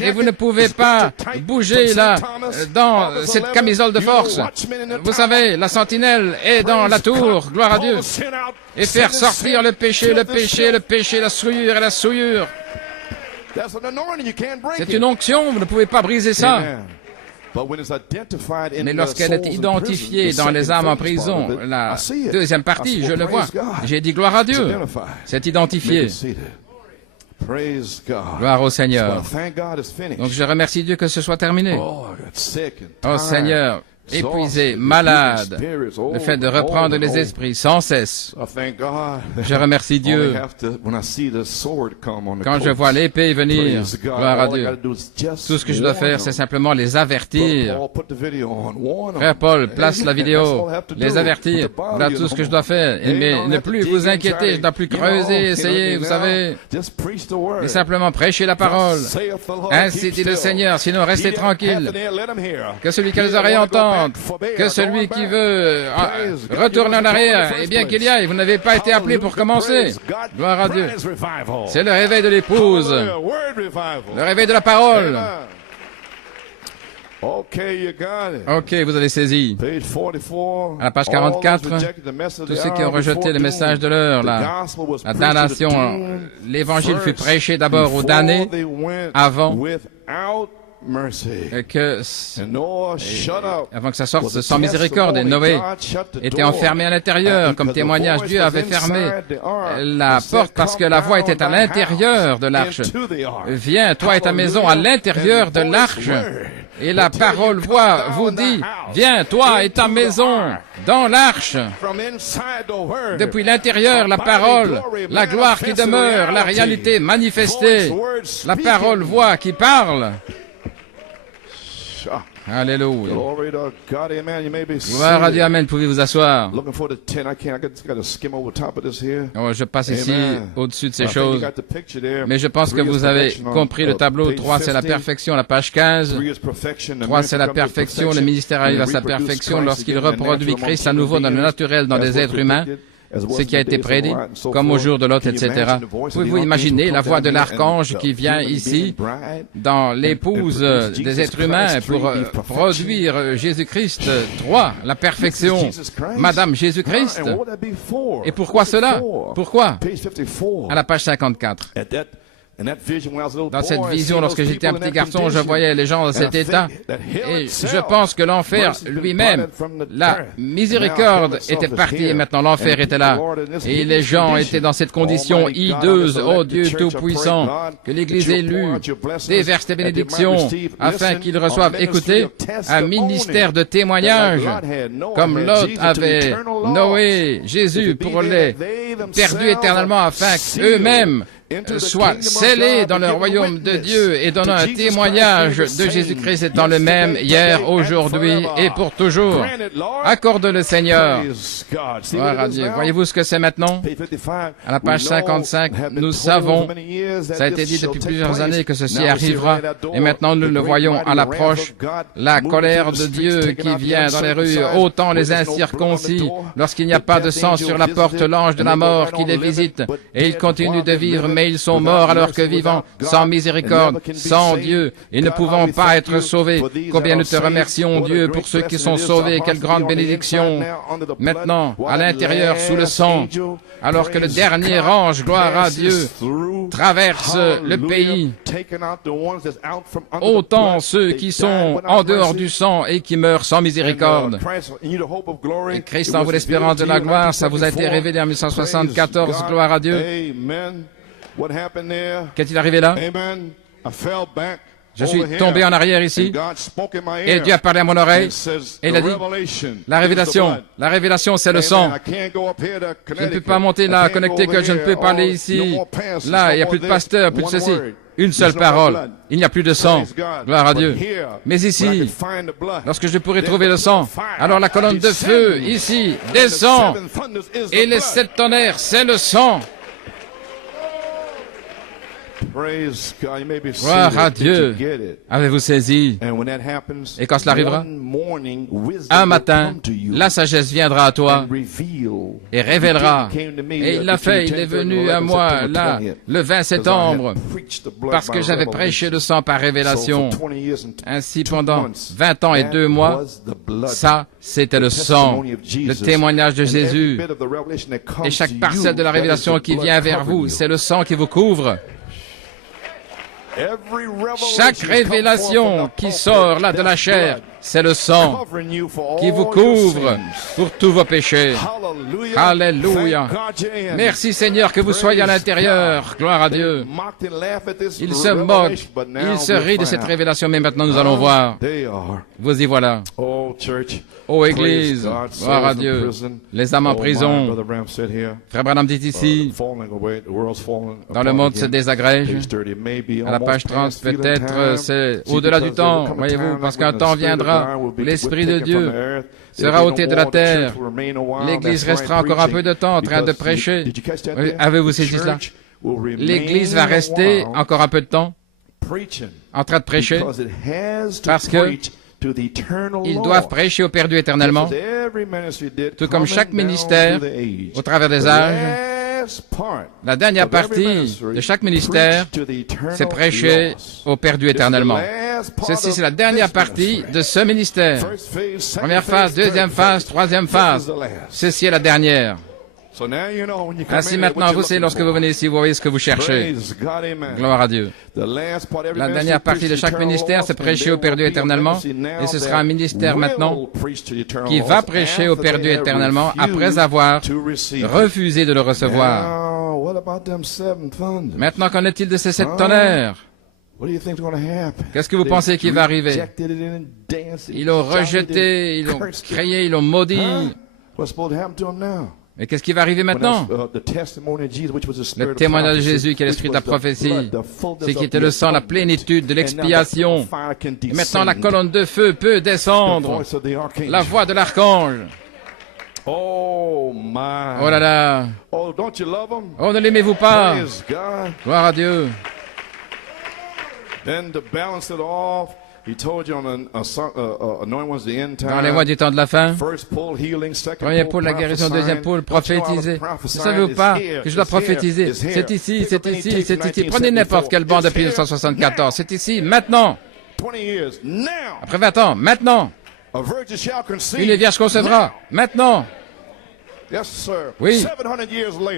et vous ne pouvez pas bouger là, dans cette camisole de force. Vous savez, la sentinelle est dans la tour, gloire à Dieu, et faire sortir le péché, la souillure et la souillure. C'est une onction, vous ne pouvez pas briser ça. Mais lorsqu'elle est identifiée dans les âmes en prison, la deuxième partie, je le vois. J'ai dit gloire à Dieu. C'est identifié. Gloire au Seigneur. Donc je remercie Dieu que ce soit terminé. Oh Seigneur, épuisé, malade, le fait de reprendre les esprits sans cesse. Je remercie Dieu. Quand je vois l'épée venir, gloire à Dieu, tout ce que je dois faire, c'est simplement les avertir. Frère Paul, place la vidéo, les avertir. Voilà tout ce que je dois faire. Mais ne plus vous inquiéter, je ne dois plus creuser, essayer, vous savez, et simplement prêcher la parole. Ainsi dit le Seigneur, sinon restez tranquille. Que celui qui a les oreilles entende. Que celui qui veut retourner en arrière, eh bien qu'il y aille, vous n'avez pas été appelé pour commencer. Gloire à Dieu. C'est le réveil de l'épouse, le réveil de la parole. Ok, vous avez saisi. À la page 44, tous ceux qui ont rejeté le message de l'heure, la damnation, l'évangile fut prêché d'abord aux damnés avant avant que ça sorte sans miséricorde. Et Noé était enfermé à l'intérieur. Comme témoignage, Dieu avait fermé la porte parce que la voix était à l'intérieur de l'arche. Viens, toi et ta maison, à l'intérieur de l'arche. Et la parole voix vous dit, viens, toi et ta maison, dans l'arche. Depuis l'intérieur, la parole, la gloire qui demeure, la réalité manifestée, la parole voix qui parle. Alléluia. Gloire à Dieu, amen. Pouvez vous asseoir. Oh, je passe ici au-dessus de ces choses. Mais je pense que vous avez compris le tableau. 3, c'est la perfection, la page 15. 3, c'est la perfection. Le ministère arrive à sa perfection lorsqu'il reproduit Christ à nouveau dans le naturel, dans des êtres humains. Ce qui a été prédit, comme au jour de Lot, etc. Pouvez-vous imaginer la voix de l'archange qui vient ici, dans l'épouse des êtres humains, pour produire Jésus-Christ? 3, la perfection, Madame Jésus-Christ. Et pourquoi cela? Pourquoi? À la page 54. Dans cette vision, lorsque j'étais un petit garçon, je voyais les gens dans cet état. Et je pense que l'enfer lui-même, la miséricorde était partie et maintenant l'enfer était là. Et les gens étaient dans cette condition hideuse. Oh Dieu Tout-Puissant, que l'Église élue déverse tes bénédictions afin qu'ils reçoivent, écoutez, un ministère de témoignage comme Lot avait Noé, Jésus pour les perdus éternellement afin qu'eux-mêmes soient scellés dans le royaume de Dieu et donnant un témoignage de Jésus-Christ étant le même hier, aujourd'hui et pour toujours. Accorde le Seigneur. Gloire à Dieu. Voyez-vous ce que c'est maintenant? À la page 55, nous savons, ça a été dit depuis plusieurs années que ceci arrivera et maintenant nous le voyons à l'approche. La colère de Dieu qui vient dans les rues, autant les incirconcis, lorsqu'il n'y a pas de sang sur la porte, l'ange de la mort qui les visite et ils continuent de vivre, mais ils sont morts alors que vivants, sans miséricorde, sans Dieu, et ne pouvant pas être sauvés. Combien nous te remercions, Dieu, pour ceux qui sont sauvés. Quelle grande bénédiction. Maintenant, à l'intérieur, sous le sang, alors que le dernier ange, gloire à Dieu, traverse le pays. Autant ceux qui sont en dehors du sang et qui meurent sans miséricorde. Et Christ en vous l'espérance de la gloire, ça vous a été révélé en 1974, gloire à Dieu. Qu'est-il arrivé là? Je suis tombé en arrière ici, et Dieu a parlé à mon oreille, et il a dit, la révélation c'est le sang. Je ne peux pas monter là, connecter que je ne peux pas aller ici. Là, il n'y a plus de pasteur, plus de ceci. Une seule parole. Il n'y a plus de sang. Gloire à Dieu. Mais ici, lorsque je pourrai trouver le sang, alors la colonne de feu, ici, descend, et les 7 tonnerres, c'est le sang. Gloire à Dieu. Avez-vous saisi? Et quand cela arrivera, un matin, la sagesse viendra à toi et révélera. Et il l'a fait, il est venu à moi, là, le 20 septembre, parce que j'avais prêché le sang par révélation. Ainsi, pendant 20 ans et 2 mois, ça, c'était le sang, le témoignage de Jésus. Et chaque parcelle de la révélation qui vient vers vous, c'est le sang qui vous couvre. Chaque révélation qui sort là de la chair, c'est le sang qui vous couvre pour tous vos péchés. Alléluia. Merci Seigneur que vous soyez à l'intérieur. Gloire à Dieu. Il se moque, il se rit de cette révélation, mais maintenant nous allons voir. Vous y voilà. Ô Église, gloire à Dieu. Les âmes en prison. Frère Branham dit ici, dans le monde se désagrège. À la page 30, peut-être c'est au-delà du temps, voyez-vous, parce qu'un temps viendra où l'Esprit de Dieu sera ôté de la terre. L'Église restera encore un peu de temps en train de prêcher. Avez-vous saisi cela? L'Église va rester encore un peu de temps en train de prêcher parce que ils doivent prêcher au perdu éternellement, tout comme chaque ministère au travers des âges. La dernière partie de chaque ministère, c'est prêcher au perdu éternellement. Ceci, c'est la dernière partie de ce ministère. Première phase, deuxième phase, troisième phase. Ceci est la dernière. Ainsi maintenant, vous savez, lorsque vous venez ici, vous voyez ce que vous cherchez. Gloire à Dieu. La dernière partie de chaque ministère, c'est prêcher au perdu éternellement. Et ce sera un ministère maintenant qui va prêcher au perdu éternellement après avoir refusé de le recevoir. Maintenant, qu'en est-il de ces 7 tonnerres? Qu'est-ce que vous pensez qui va arriver? Ils l'ont rejeté, ils l'ont crié, ils l'ont maudit. Et qu'est-ce qui va arriver maintenant? Le témoignage de Jésus qui est l'esprit de la prophétie, c'est qu'il était le sang, la plénitude de l'expiation. Et maintenant la colonne de feu peut descendre. La voix de l'archange. Oh là là. Oh, ne l'aimez-vous pas? Gloire à Dieu. Dans les mois du temps de la fin, premier pôle, la guérison, deuxième pôle, prophétiser. Ne savez-vous pas que je dois prophétiser? C'est ici, c'est ici, c'est ici. Prenez n'importe quelle bande depuis 1974. C'est ici, maintenant. Après 20 ans, maintenant. Une vierge concevra, maintenant. Oui,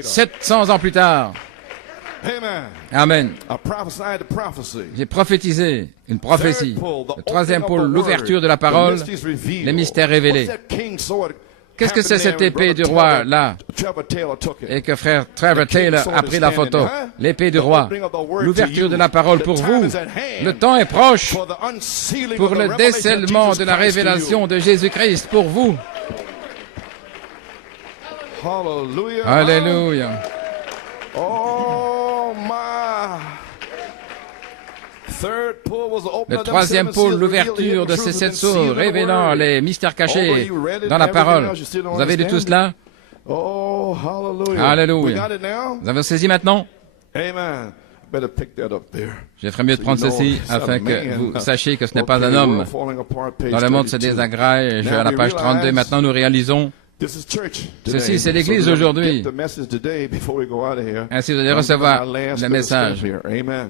700 ans plus tard. Amen. J'ai prophétisé une prophétie. Le troisième pôle, l'ouverture de la parole, les mystères révélés. Qu'est-ce que c'est cette épée du roi là? Et que frère Trevor Taylor a pris la photo. L'épée du roi. L'ouverture de la parole pour vous. Le temps est proche pour le décèlement de la révélation de Jésus-Christ pour vous. Alléluia. Le troisième pôle, l'ouverture de ces 7 sceaux, révélant les mystères cachés dans la parole. Vous avez lu tout cela? Alléluia. Vous avez saisi maintenant? Je ferais mieux de prendre ceci afin que vous sachiez que ce n'est pas un homme. Dans le monde se désagrège. À la page 32, maintenant nous réalisons. Ceci, c'est l'Église aujourd'hui. Ainsi, vous allez recevoir le message.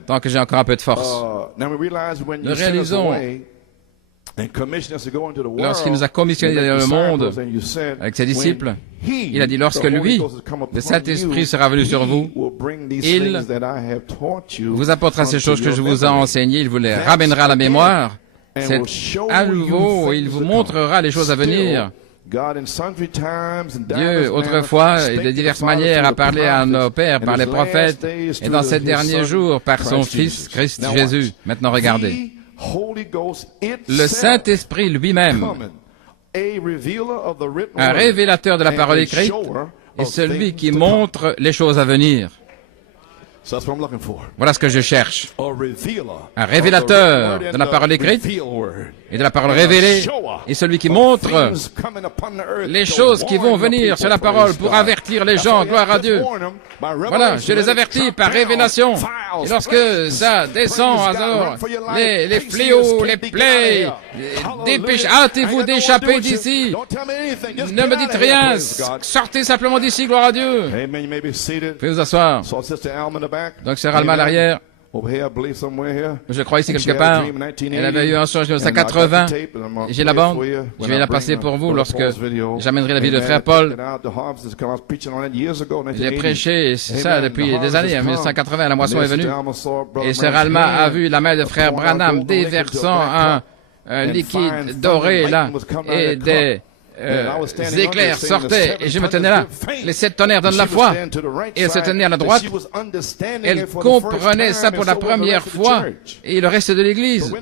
Tant que j'ai encore un peu de force. Nous réalisons, lorsqu'il nous a commissionné d'aller dans le monde avec ses disciples, il a dit, lorsque lui, le Saint-Esprit sera venu sur vous, il vous apportera ces choses que je vous ai enseignées, il vous les ramènera à la mémoire. C'est à nouveau, il vous montrera les choses à venir. Dieu, autrefois, et de diverses manières, a parlé à nos pères par les prophètes, et dans ces derniers jours, par son Fils, Christ Jésus. Maintenant, regardez. Le Saint-Esprit lui-même, un révélateur de la parole écrite, est celui qui montre les choses à venir. Voilà ce que je cherche. Un révélateur de la parole écrite et de la parole révélée est celui qui montre les choses qui vont venir sur la parole pour avertir les gens. Gloire à Dieu. Voilà, je les avertis par révélation. Et lorsque ça descend, alors, les fléaux, les plaies, dépêchez, hâtez-vous d'échapper d'ici. Ne me dites rien. Sortez simplement d'ici, gloire à Dieu. Vous pouvez vous asseoir. Donc, Sœur Alma à l'arrière. Je crois ici quelque part. Elle avait eu un songe en 1980. J'ai la bande. Je vais la passer pour vous lorsque j'amènerai la vie de frère Paul. J'ai prêché, c'est ça, depuis des années. En 1980, la moisson est venue. Et Sir Alma a vu la main de frère Branham déversant un liquide doré là. Et des éclairs sortaient et je me tenais là. Les 7 tonnerres donnent la foi. Et elle se tenait à la droite. Elle comprenait ça pour la première fois. Et le reste de l'église.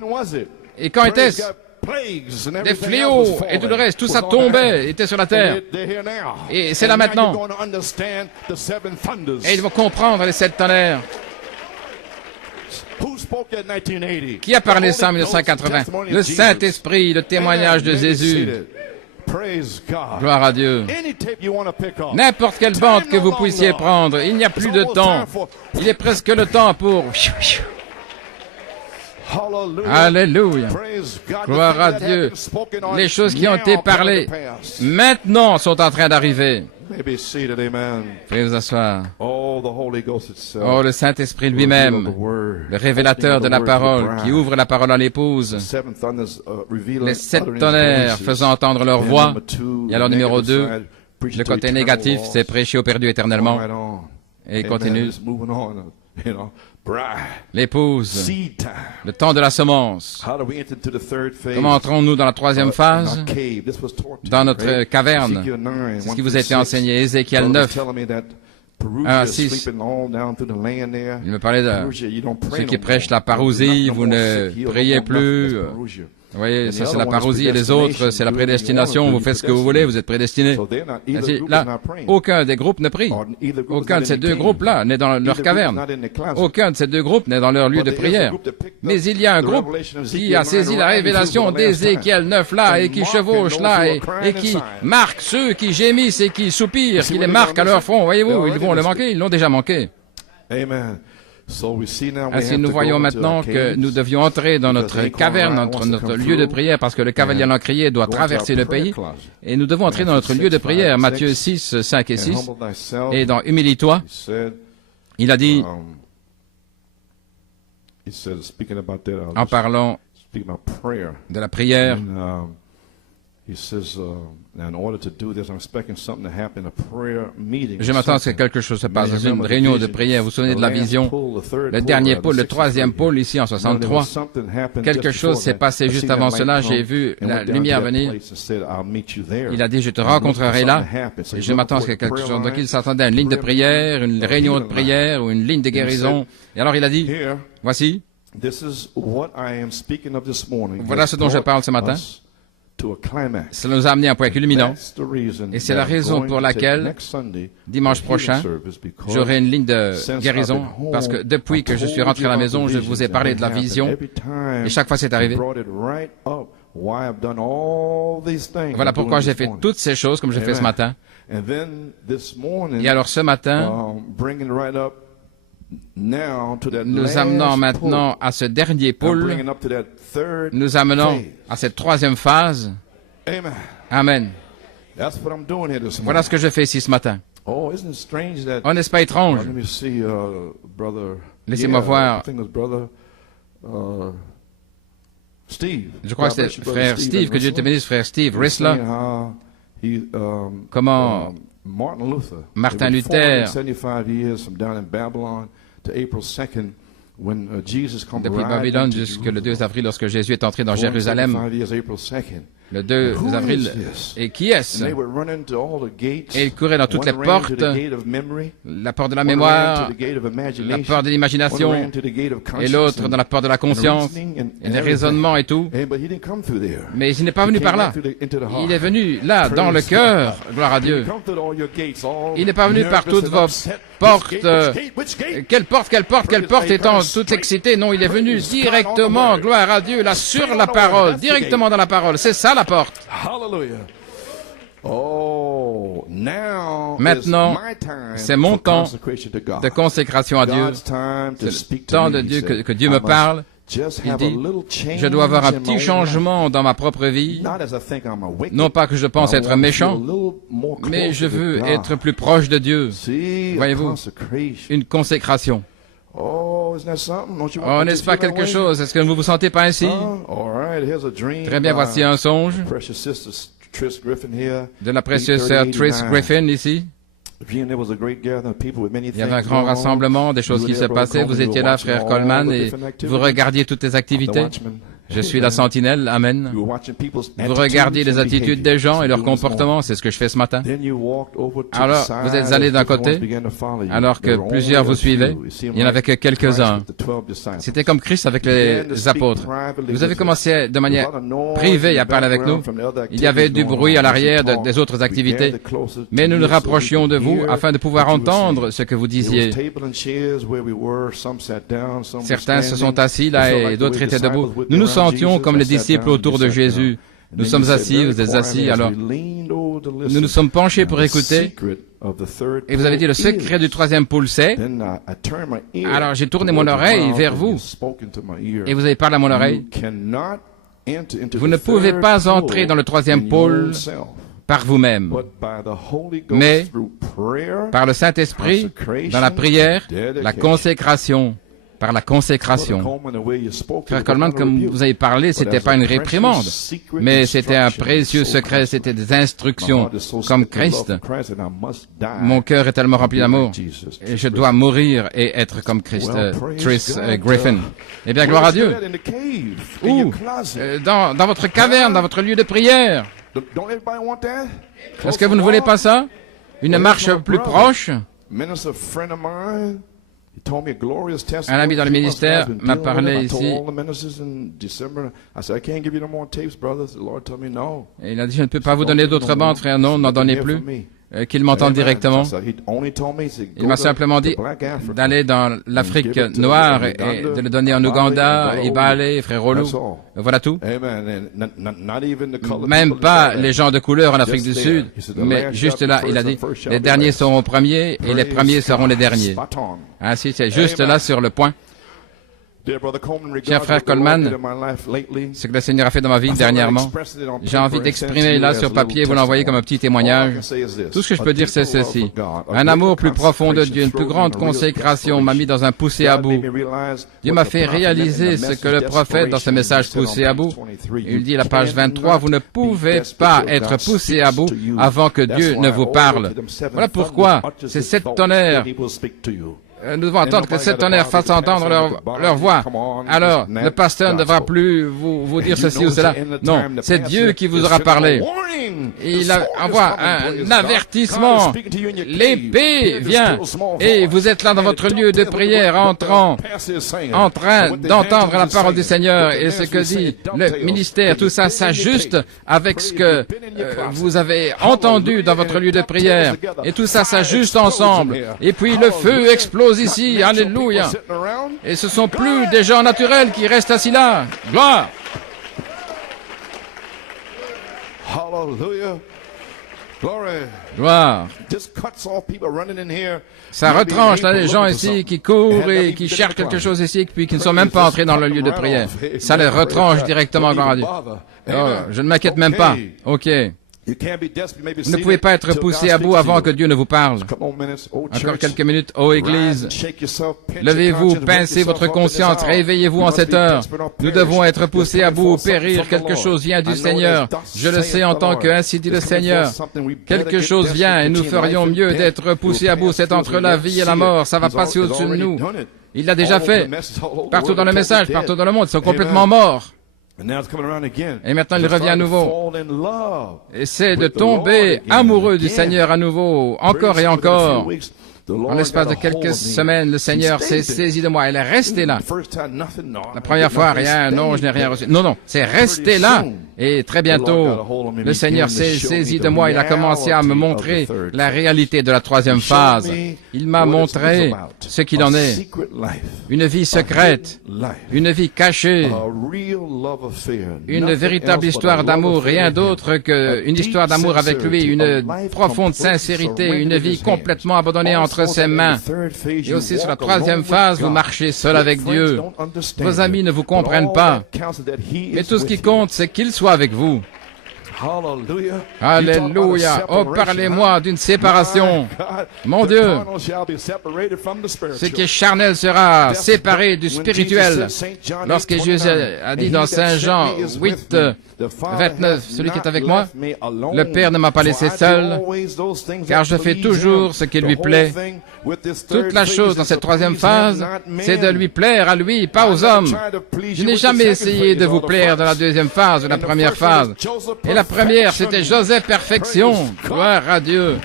Et quand était-ce? Des fléaux et tout le reste, tout ça tombait, était sur la terre. Et c'est là maintenant. Et ils vont comprendre les 7 tonnerres. Qui a parlé ça en 1980? Le Saint-Esprit, le témoignage de Jésus. Gloire à Dieu. N'importe quelle bande que vous puissiez prendre, il n'y a plus de temps. Il est presque le temps pour... Alléluia. Gloire à Dieu. Les choses qui ont été parlées maintenant sont en train d'arriver. Veuillez vous asseoir. Oh, le Saint-Esprit lui-même, le révélateur de la parole, qui ouvre la parole à l'épouse. Les 7 tonnerres faisant entendre leur voix. Et alors, numéro 2, le côté négatif, c'est prêcher au perdu éternellement. Et il continue. L'épouse, le temps de la semence. Comment entrons-nous dans la 3e phase? Dans notre caverne. C'est ce qui vous a été enseigné. Ézéchiel 9, 1 à 6. Il me parlait de ceux qui prêchent la parousie. Vous ne priez plus. Vous voyez, ça c'est la parousie et les autres, c'est la prédestination. Vous faites ce que vous voulez, vous êtes prédestinés. Là, aucun des groupes ne prie. Aucun de ces 2 groupes-là n'est dans leur caverne. Aucun de ces 2 groupes n'est dans leur lieu de prière. Mais il y a un groupe qui a saisi la révélation d'Ézéchiel 9 là et qui chevauche là et qui marque ceux qui gémissent et qui soupirent, qui les marquent à leur front. Voyez-vous, ils vont le manquer, ils l'ont déjà manqué. Amen. Ainsi, nous voyons maintenant que nous devions entrer dans notre caverne, notre lieu de prière, parce que le cavalier l'encrier doit traverser le pays, et nous devons entrer dans notre lieu de prière, Matthieu 6, 5 et 6, et dans Humilie-toi, il a dit, en parlant de la prière, je m'attends à ce que quelque chose se passe dans une réunion de prière. Vous vous souvenez de la vision? Le dernier pôle, le 3e pôle ici en 63. Quelque chose s'est passé juste avant cela. J'ai vu la lumière venir. Il a dit, je te rencontrerai là. Et je m'attends à ce que quelque chose... Donc il s'attendait à une ligne de prière, une réunion de prière ou une ligne de guérison. Et alors il a dit, voici, voilà ce dont je parle ce matin. Cela nous a amené à un point culminant. Et c'est la raison pour laquelle, dimanche prochain, j'aurai une ligne de guérison. Parce que depuis que je suis rentré à la maison, je vous ai parlé de la vision. Et chaque fois c'est arrivé. Voilà pourquoi j'ai fait toutes ces choses comme j'ai fait ce matin. Et alors ce matin, nous amenons maintenant à ce dernier pôle, nous amenons à cette 3e phase. Amen. Voilà ce que je fais ici ce matin. Oh, n'est-ce pas étrange? Laissez-moi voir. Je crois que c'est frère Steve, que Dieu te bénisse, frère Steve Rissler. Comment Martin Luther, depuis Babylone jusqu'au 2 avril, lorsque Jésus est entré dans Jérusalem, le 2 avril, et qui est-ce? Et il courait dans toutes les portes, la porte de la mémoire, la porte de l'imagination, et l'autre dans la porte de la conscience, et les raisonnements et tout. Mais il n'est pas venu par là. Il est venu là, dans le cœur, gloire à Dieu. Il n'est pas venu par toutes vos portes. Quelle porte étant toute excitée? Non, il est venu directement, gloire à Dieu, là, sur la parole, directement dans la parole. C'est ça la porte. Maintenant, c'est mon temps de consécration à Dieu. C'est le temps de Dieu que Dieu me parle. Il dit, je dois avoir un petit changement dans ma propre vie. Non pas que je pense être méchant, mais je veux être plus proche de Dieu. Voyez-vous, une consécration. Oh, isn't that something? Don't you want Oh, to n'est-ce pas feel that quelque way? chose? Est-ce que vous vous sentez pas ainsi? All right, here's a dream Très bien, voici un songe precious sister Tris Griffin here. de la précieuse sœur Tris Griffin ici. There was a great gathering of people with many Il y avait un things grand going on. rassemblement, des choses qui se passaient. Vous étiez là, frère Coleman, et vous regardiez toutes les activités. Je suis la sentinelle, amen. Vous regardiez les attitudes des gens et leur comportement, c'est ce que je fais ce matin. Alors, vous êtes allés d'un côté, alors que plusieurs vous suivaient. Il n'y en avait que quelques-uns. C'était comme Christ avec les apôtres. Vous avez commencé de manière privée à parler avec nous. Il y avait du bruit à l'arrière des autres activités, mais nous nous rapprochions de vous afin de pouvoir entendre ce que vous disiez. Certains se sont assis là et d'autres étaient debout. Nous nous sentions comme les disciples autour de Jésus. Nous sommes assis, vous êtes assis, alors nous nous sommes penchés pour écouter. Et vous avez dit, le secret du troisième pôle, c'est... Alors j'ai tourné mon oreille vers vous. Et vous avez parlé à mon oreille. Vous ne pouvez pas entrer dans le troisième pôle par vous-même, mais par le Saint-Esprit, dans la prière, la consécration. Par la consécration. Frère Coleman, comme vous avez parlé, c'était pas une réprimande, mais c'était un précieux secret, c'était des instructions, comme Christ. Mon cœur est tellement rempli d'amour, et je dois mourir et être comme Christ. Tris Griffin. Eh bien, gloire à Dieu. Où? Dans votre caverne, dans votre lieu de prière. Est-ce que vous ne voulez pas ça? Une marche plus proche? Un ami dans le ministère m'a parlé ici. Et il a dit, je ne peux pas vous donner d'autres bandes, frère. Non, n'en donnez plus. Qu'il m'entende directement. Il m'a simplement dit d'aller dans l'Afrique noire et de le donner en Ouganda, Ibale, frère Olu. Voilà tout. Même pas les gens de couleur en Afrique du Sud, mais juste là, il a dit, les derniers seront premiers et les premiers seront les derniers. Ainsi, c'est juste là sur le point. Cher frère Coleman, ce que le Seigneur a fait dans ma vie dernièrement, j'ai envie d'exprimer là sur papier et vous l'envoyer comme un petit témoignage. Tout ce que je peux dire, c'est ceci. Un amour plus profond de Dieu, une plus grande consécration m'a mis dans un poussé à bout. Dieu m'a fait réaliser ce que le prophète, dans ce message poussé à bout, il dit à la page 23, vous ne pouvez pas être poussé à bout avant que Dieu ne vous parle. Voilà pourquoi c'est cette tonnerre. Nous devons attendre que cet tonnerre fasse entendre leur voix. Alors, le pasteur ne devra plus vous dire ceci ou cela. Non, c'est Dieu qui vous aura parlé. Il envoie un avertissement. L'épée vient. Et vous êtes là dans votre lieu de prière, en train d'entendre la parole du Seigneur et ce que dit le ministère. Tout ça s'ajuste avec ce que vous avez entendu dans votre lieu de prière. Et tout ça s'ajuste ensemble. Et puis le feu explose ici, alléluia. Et ce sont plus des gens naturels qui restent assis là. Gloire. Gloire. Ça retranche là les gens ici qui courent et qui cherchent quelque chose ici, puis qui ne sont même pas entrés dans le lieu de prière. Ça les retranche directement, gloire à Dieu. Oh, je ne m'inquiète même pas. Ok. Vous ne pouvez pas être poussé à bout avant que Dieu ne vous parle. Encore quelques minutes. Ô Église, levez-vous, pincez votre conscience, réveillez-vous en cette heure. Nous devons être poussés à bout ou périr. Quelque chose vient du Seigneur. Je le sais en tant que ainsi dit le Seigneur. Quelque chose vient et nous ferions mieux d'être poussés à bout. C'est entre la vie et la mort. Ça va passer au-dessus de nous. Il l'a déjà fait. Partout dans le message, partout dans le monde, ils sont complètement morts. Et maintenant, il revient à nouveau. Essaie de tomber amoureux du Seigneur à nouveau, encore et encore. En l'espace de quelques semaines, le Seigneur s'est saisi de moi. Il est resté là. La première fois, rien, non, je n'ai rien reçu. Non, c'est resté là. Et très bientôt, le Seigneur s'est saisi de moi. Il a commencé à me montrer la réalité de la troisième phase. Il m'a montré ce qu'il en est. Une vie secrète, une vie cachée, une véritable histoire d'amour, rien d'autre qu'une histoire d'amour avec lui, une profonde sincérité, une vie complètement abandonnée entre ses mains. Et aussi sur la troisième phase, vous marchez seul avec Dieu. Vos amis ne vous comprennent pas. Mais tout ce qui compte, c'est qu'il soit avec vous. Alléluia. Oh, parlez-moi d'une séparation. Mon Dieu. Ce qui est charnel sera séparé du spirituel. Lorsque Jésus a dit dans Saint Jean 8, 29, celui qui est avec moi, le Père ne m'a pas laissé seul, car je fais toujours ce qui lui plaît. Toute la chose dans cette troisième phase, c'est de lui plaire à lui, pas aux hommes. Je n'ai jamais essayé de vous plaire dans la deuxième phase ou la première phase. Et la première, c'était Joseph Perfection. Gloire à Dieu.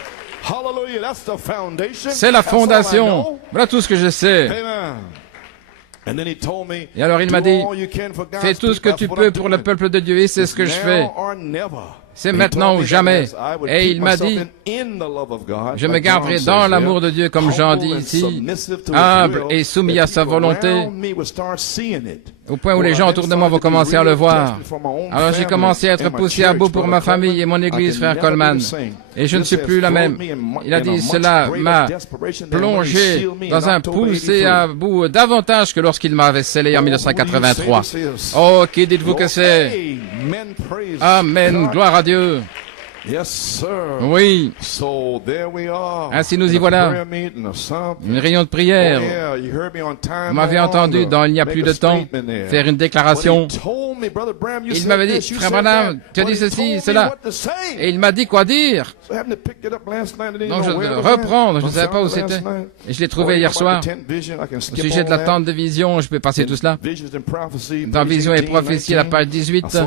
C'est la fondation. Voilà tout ce que je sais. Et alors il m'a dit, fais tout ce que tu peux pour le peuple de Dieu, et c'est ce que je fais. C'est maintenant ou jamais. Et il m'a dit, je me garderai dans l'amour de Dieu, comme Jean dit ici, humble et soumis à sa volonté, au point où les gens autour de moi vont commencer à le voir. Alors j'ai commencé à être poussé à bout pour ma famille et mon église, frère Coleman. Et je ne suis plus la même. Il a dit, cela m'a plongé dans un poussé à bout davantage que lorsqu'il m'avait scellé en 1983. Oh, qui dites-vous que c'est? Amen, gloire à Dieu. Oui. Ainsi nous y voilà. Une réunion de prière. Vous m'avez entendu dans il n'y a plus de temps faire une déclaration. Il m'avait dit, frère Branham, tu as dit ceci, cela. Et il m'a dit quoi dire. Donc je dois reprendre, je ne savais pas où c'était. Et je l'ai trouvé hier soir. Au sujet de la tente de vision, je peux passer tout cela. Dans Vision et prophétie, la page 18,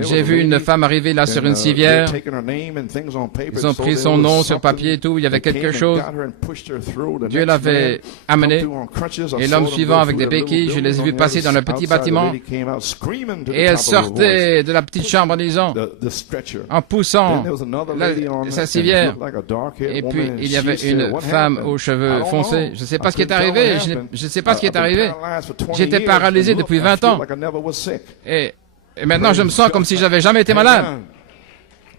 j'ai vu une femme arriver là sur une civière. Ils ont pris son nom sur papier et tout. Il y avait quelque chose. Dieu l'avait amené. Et l'homme suivant avec des béquilles, je les ai vus passer dans le petit bâtiment. Et elle sortait de la petite chambre en disant, en poussant sa civière. Et puis il y avait une femme aux cheveux foncés. Je ne sais pas ce qui est arrivé. Je ne sais pas ce qui est arrivé. J'étais paralysé depuis 20 ans. Et maintenant, je me sens comme si j'avais jamais été malade.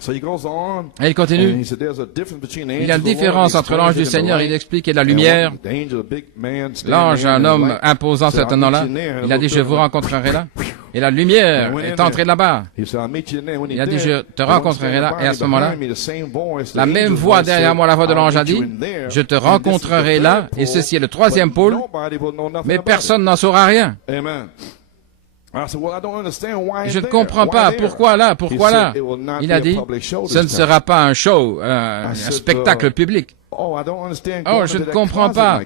Et il continue. Il y a une différence entre l'ange du Seigneur, il explique, et la lumière. L'ange, un homme imposant ce nom-là, il a dit, je vous rencontrerai là. Et la lumière est entrée là-bas. Il a dit, je te rencontrerai là. Et à ce moment-là, la même voix derrière moi, la voix de l'ange a dit, je te rencontrerai là. Et ceci est le troisième pôle. Mais personne n'en saura rien. Je ne comprends pas. Pourquoi là? Pourquoi là? Il a dit, ce ne sera pas un show, un spectacle public. Oh, je ne comprends pas.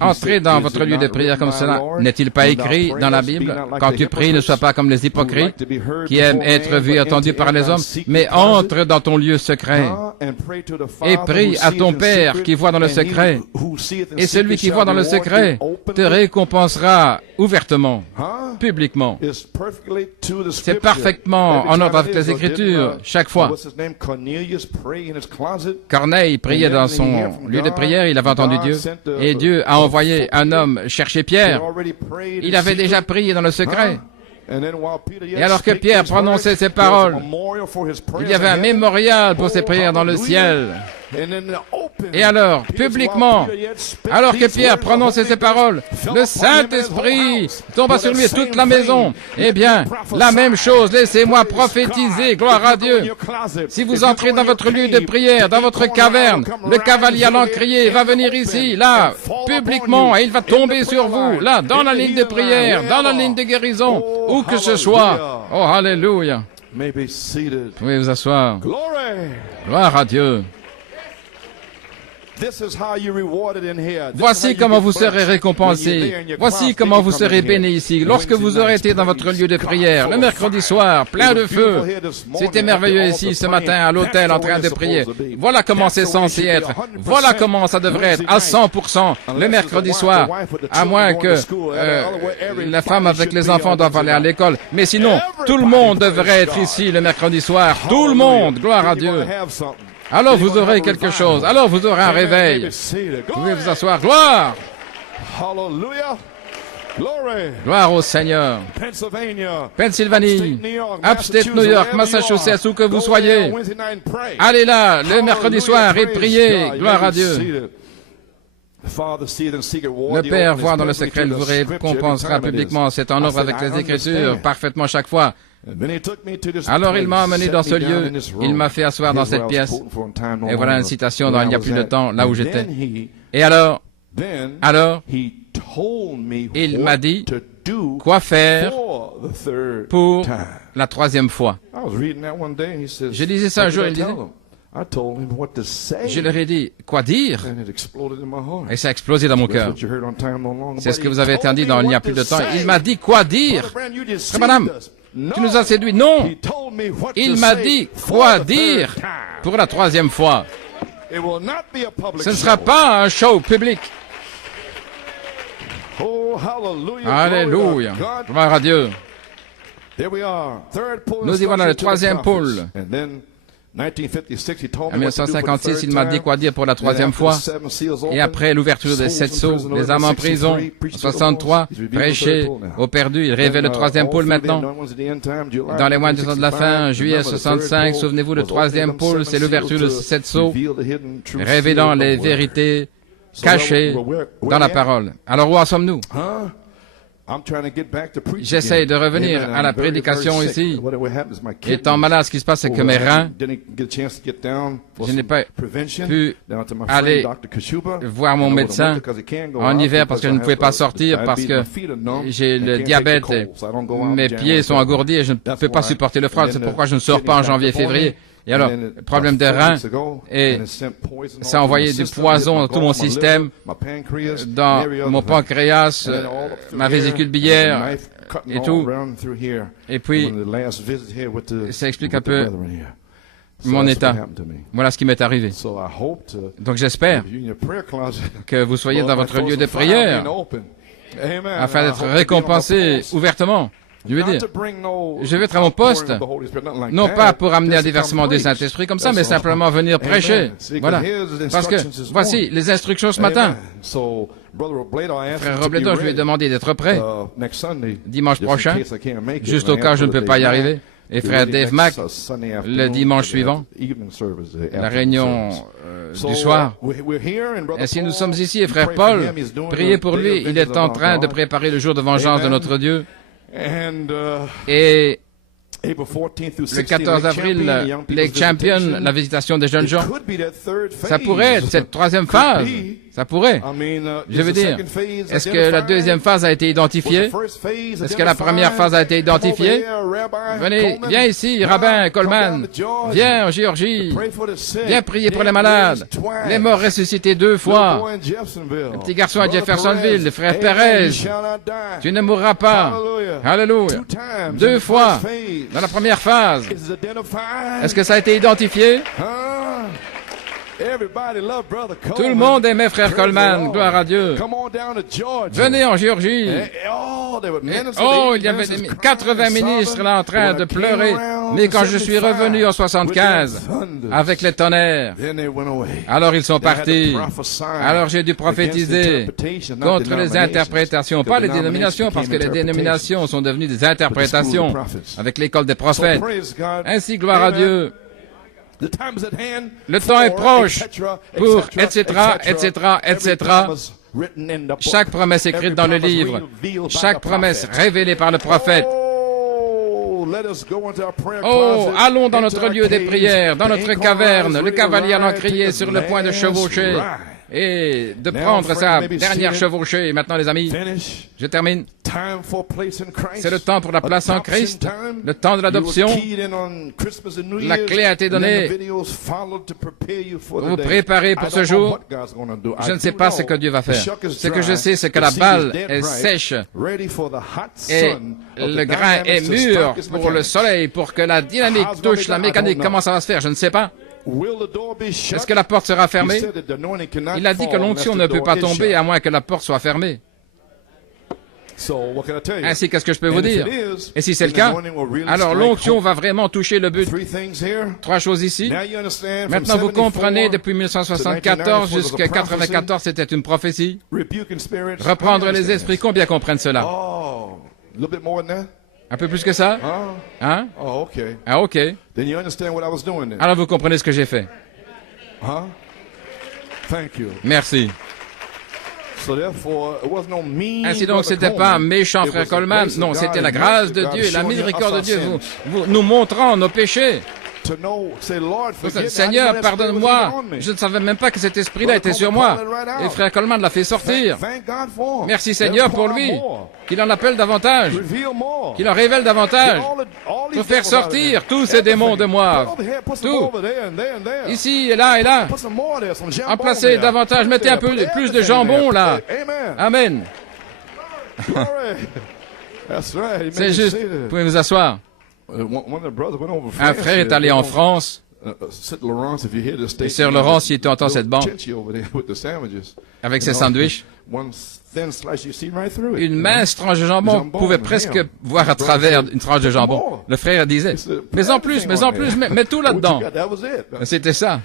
Entrez dans votre lieu de prière comme cela. N'est-il pas écrit dans la Bible? Quand tu pries, ne sois pas comme les hypocrites qui aiment être vus et entendus par les hommes, mais entre dans ton lieu secret et prie à ton Père qui voit dans le secret. Et celui qui voit dans le secret te récompensera ouvertement, publiquement. C'est parfaitement en ordre avec les Écritures, chaque fois. Corneille priait dans son lieu de prière, il avait entendu Dieu, et Dieu a envoyé un homme chercher Pierre. Il avait déjà prié dans le secret. Et alors que Pierre prononçait ces paroles, il y avait un mémorial pour ses prières dans le ciel. Et alors, publiquement, alors que Pierre prononçait ces paroles, le Saint-Esprit tomba sur lui et toute la maison. Eh bien, la même chose, laissez-moi prophétiser, gloire à Dieu. Si vous entrez dans votre lieu de prière, dans votre caverne, le cavalier allant crier va venir ici, là, publiquement, et il va tomber sur vous, là, dans la ligne de prière, dans la ligne de guérison, où que ce soit. Oh, alléluia. Vous pouvez vous asseoir. Gloire à Dieu. Voici comment vous serez récompensés. Voici comment vous serez bénis ici. Lorsque vous aurez été dans votre lieu de prière, le mercredi soir, plein de feu. C'était merveilleux ici ce matin à l'hôtel en train de prier. Voilà comment c'est censé être. Voilà comment ça devrait être à 100% le mercredi soir. À moins que la femme avec les enfants doive aller à l'école. Mais sinon, tout le monde devrait être ici le mercredi soir. Tout le monde. Gloire à Dieu. Alors vous aurez quelque chose. Alors vous aurez un réveil. Vous pouvez vous asseoir. Gloire! Gloire au Seigneur. Pennsylvanie, Upstate New York, Massachusetts, où que vous soyez. Allez là, le mercredi soir et priez. Gloire à Dieu. Le Père voit dans le secret, il vous récompensera publiquement. C'est en ordre avec les Écritures, parfaitement chaque fois. Alors il m'a emmené dans ce lieu, il m'a fait asseoir dans cette pièce, et voilà une citation dans Il n'y a plus de temps, là où j'étais. Et alors, il m'a dit quoi faire pour la troisième fois. Je lisais ça un jour, il disait, je leur ai dit, quoi dire? Et ça a explosé dans mon cœur. C'est ce que vous avez entendu dans Il n'y a plus de temps. Il m'a dit, quoi dire? Frère Branham, tu nous as séduits. Non! Il m'a dit, quoi dire pour la troisième fois? Ce ne sera pas un show public. Alléluia. Gloire à Dieu. Nous y voilà, le troisième pôle. En 1956, il m'a dit quoi dire pour la troisième fois. Et après l'ouverture des 7 sceaux, les âmes en prison, en 63, prêché aux perdus, il révèle le troisième pôle maintenant. Dans les mois de la fin, juillet 65, souvenez-vous, le troisième pôle, c'est l'ouverture de 7 sceaux, révélant les vérités cachées dans la parole. Alors où en sommes-nous? J'essaye de revenir à la prédication ici. Étant malade, ce qui se passe, c'est que mes reins, je n'ai pas pu aller voir mon médecin en hiver parce que je ne pouvais pas sortir parce que j'ai le diabète. Mes pieds sont engourdis et je ne peux pas supporter le froid. C'est pourquoi je ne sors pas en janvier, février. Et alors, problème de rein, et ça a envoyé du poison dans tout mon système, dans mon pancréas, ma vésicule biliaire, et tout. Et puis, ça explique un peu mon état. Voilà ce qui m'est arrivé. Donc j'espère que vous soyez dans votre lieu de prière, afin d'être récompensé ouvertement. Je veux dire, je vais être à mon poste, non pas pour amener un déversement du Saint-Esprit comme ça, mais simplement venir prêcher. Voilà. Parce que, voici les instructions ce matin. Frère Robledo, je lui ai demandé d'être prêt dimanche prochain, juste au cas où je ne peux pas y arriver. Et frère Dave Mack, le dimanche suivant, la réunion du soir. Ainsi nous sommes ici, et frère Paul, priez pour lui, il est en train de préparer le jour de vengeance de notre Dieu. Et le 14 avril, les Champions, la visitation des jeunes gens, ça pourrait être cette troisième phase. Ça pourrait. Je veux dire, est-ce que la deuxième phase a été identifiée? Est-ce que la première phase a été identifiée? Venez, viens ici, rabbin Coleman. Viens en Géorgie. Viens prier pour les malades. Les morts ressuscités 2 fois. Le petit garçon à Jeffersonville, le frère Perez. Tu ne mourras pas. Alléluia. 2 fois dans la première phase. Est-ce que ça a été identifié? Tout le monde aimait frère Coleman, gloire à Dieu. Venez en Géorgie. Il y avait 80 ministres là en train de pleurer. Mais quand je suis revenu en 75, avec les tonnerres, alors ils sont partis. Alors j'ai dû prophétiser contre les interprétations, pas les dénominations, parce que les dénominations sont devenues des interprétations avec l'école des prophètes. Ainsi, gloire à Dieu. Le temps est proche pour etc., etc., etc. Chaque promesse écrite dans le livre, chaque promesse révélée par le prophète. Oh, allons dans notre lieu des prières, dans notre caverne, le cavalier allant crier sur le point de chevaucher et de prendre sa dernière chevauchée. Maintenant, les amis, je termine. C'est le temps pour la place en Christ, le temps de l'adoption. La clé a été donnée pour vous préparer pour ce jour. Je ne sais pas ce que Dieu va faire. Ce que je sais, c'est que la balle est sèche et le grain est mûr pour le soleil, pour que la dynamique touche la mécanique. Comment ça va se faire? Je ne sais pas. Est-ce que la porte sera fermée? Il a dit que l'onction ne peut pas tomber à moins que la porte soit fermée. Ainsi, qu'est-ce que je peux vous dire? Et si c'est le cas, alors l'onction va vraiment toucher le but. 3 choses ici. Maintenant, vous comprenez, depuis 1974 jusqu'à 1994, c'était une prophétie. Reprendre les esprits, combien comprennent cela? Un peu plus que ça? Hein? Ah, ok. Alors vous comprenez ce que j'ai fait. Merci. Ainsi donc, c'était pas un méchant frère Coleman. Non, c'était la grâce de Dieu et la miséricorde de Dieu nous montrant nos péchés. Seigneur, pardonne-moi. Je ne savais même pas que cet esprit-là était sur moi. Et frère Coleman l'a fait sortir. Merci Seigneur pour lui. Qu'il en appelle davantage. Qu'il en révèle davantage. Pour faire sortir tous ces démons de moi. Tout. Ici et là et là. En placer davantage. Mettez un peu plus de jambon là. Amen. C'est juste. Vous pouvez vous asseoir. Un frère est allé en France. Et Sœur Laurence, si tu entends cette bande, avec ses sandwichs, une mince tranche de jambon pouvait presque voir à travers une tranche de jambon. Le frère disait, mais en plus, mets tout là-dedans. C'était ça.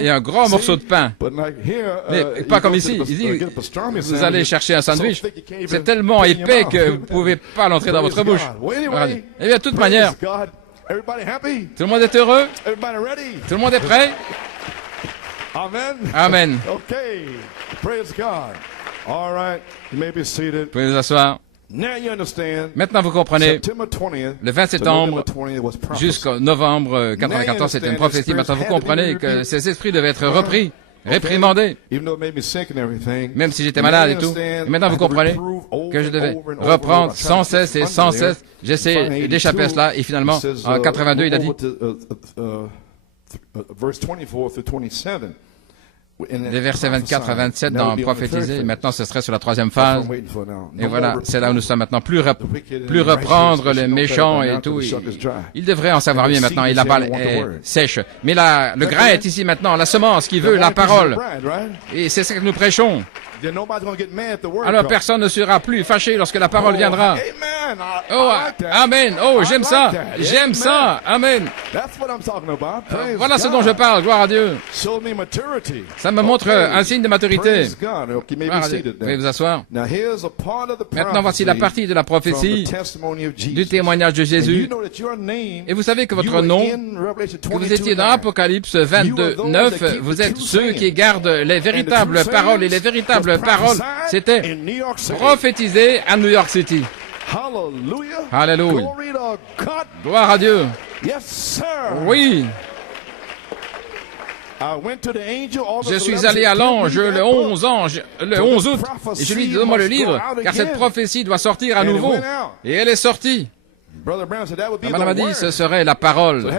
Et un grand morceau de pain. Mais pas comme ici. Ici, vous allez chercher un sandwich. C'est tellement épais que vous ne pouvez pas l'entrer dans votre bouche. Eh bien, de toute manière, tout le monde est heureux? Tout le monde est prêt? Amen. Praise God. All right. You may be seated. Vous pouvez vous asseoir. Maintenant, vous comprenez, le 20 septembre jusqu'au novembre 94, c'était une prophétie. Maintenant, vous comprenez que ces esprits devaient être repris, réprimandés, même si j'étais malade et tout. Et maintenant, vous comprenez que je devais reprendre sans cesse et sans cesse. J'essaie d'échapper à cela. Et finalement, en 82, il a dit... Les versets 24 à 27 dans prophétiser. Maintenant, ce serait sur la troisième phase. Et voilà, c'est là où nous sommes maintenant. Plus reprendre les méchants et tout. Il devrait en savoir mieux maintenant. Et la balle est sèche. Mais là, le grain est ici maintenant. La semence qui veut la parole. Et c'est ce que nous prêchons. Alors personne ne sera plus fâché lorsque la parole viendra. Oh, amen. Oh, j'aime ça. J'aime ça. Amen. Voilà ce dont je parle. Gloire à Dieu. Ça me montre un signe de maturité. Gloire à Dieu. Vous pouvez vous asseoir. Maintenant, voici la partie de la prophétie du témoignage de Jésus. Et vous savez que votre nom, que vous étiez dans Apocalypse 22, 9, vous êtes ceux qui gardent les véritables paroles et les véritables paroles, c'était prophétisé à New York City. Alléluia. Gloire à Dieu. Oui. Je suis allé à l'ange le 11 août et je lui ai dit, donne-moi le livre, car cette prophétie doit sortir à nouveau. Et elle est sortie. Madame a dit, ce serait la parole.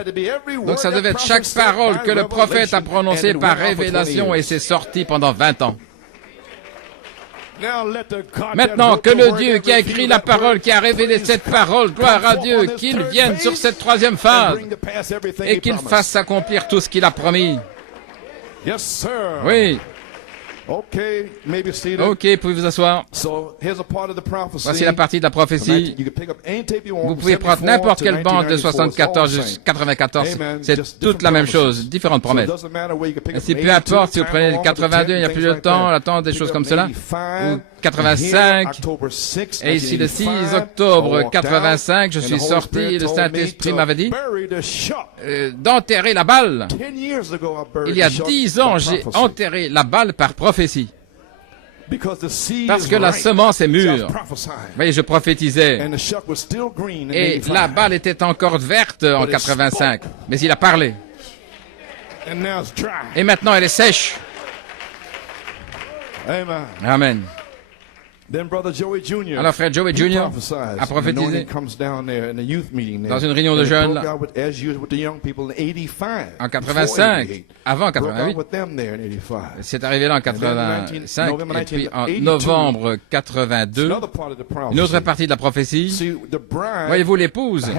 Donc ça devait être chaque parole que le prophète a prononcée par révélation et c'est sorti pendant 20 ans. Maintenant, que le Dieu qui a écrit la parole, qui a révélé cette parole, gloire à Dieu, qu'il vienne sur cette troisième phase et qu'il fasse s'accomplir tout ce qu'il a promis. Oui. Ok, pouvez vous asseoir. Voici la partie de la prophétie. Vous pouvez prendre n'importe quelle bande de 74 jusqu'à 94. C'est toute la même chose, différentes promesses. Et peu importe si vous prenez 82, il n'y a plus de temps, l'attente, des choses comme cela. Ou 85. Et ici, le 6 octobre 85, je suis sorti et le Saint-Esprit m'avait dit d'enterrer la balle. Il y a 10 ans, j'ai enterré la balle par prophétie. Parce que la semence est mûre. Oui, je prophétisais. Et la balle était encore verte en 85. Mais il a parlé. Et maintenant, elle est sèche. Amen. Alors, frère Joey Jr. a prophétisé dans une réunion de jeunes là, en 85, avant 88. C'est arrivé là en 85, et puis en novembre 82, une autre partie de la prophétie. Voyez-vous, l'épouse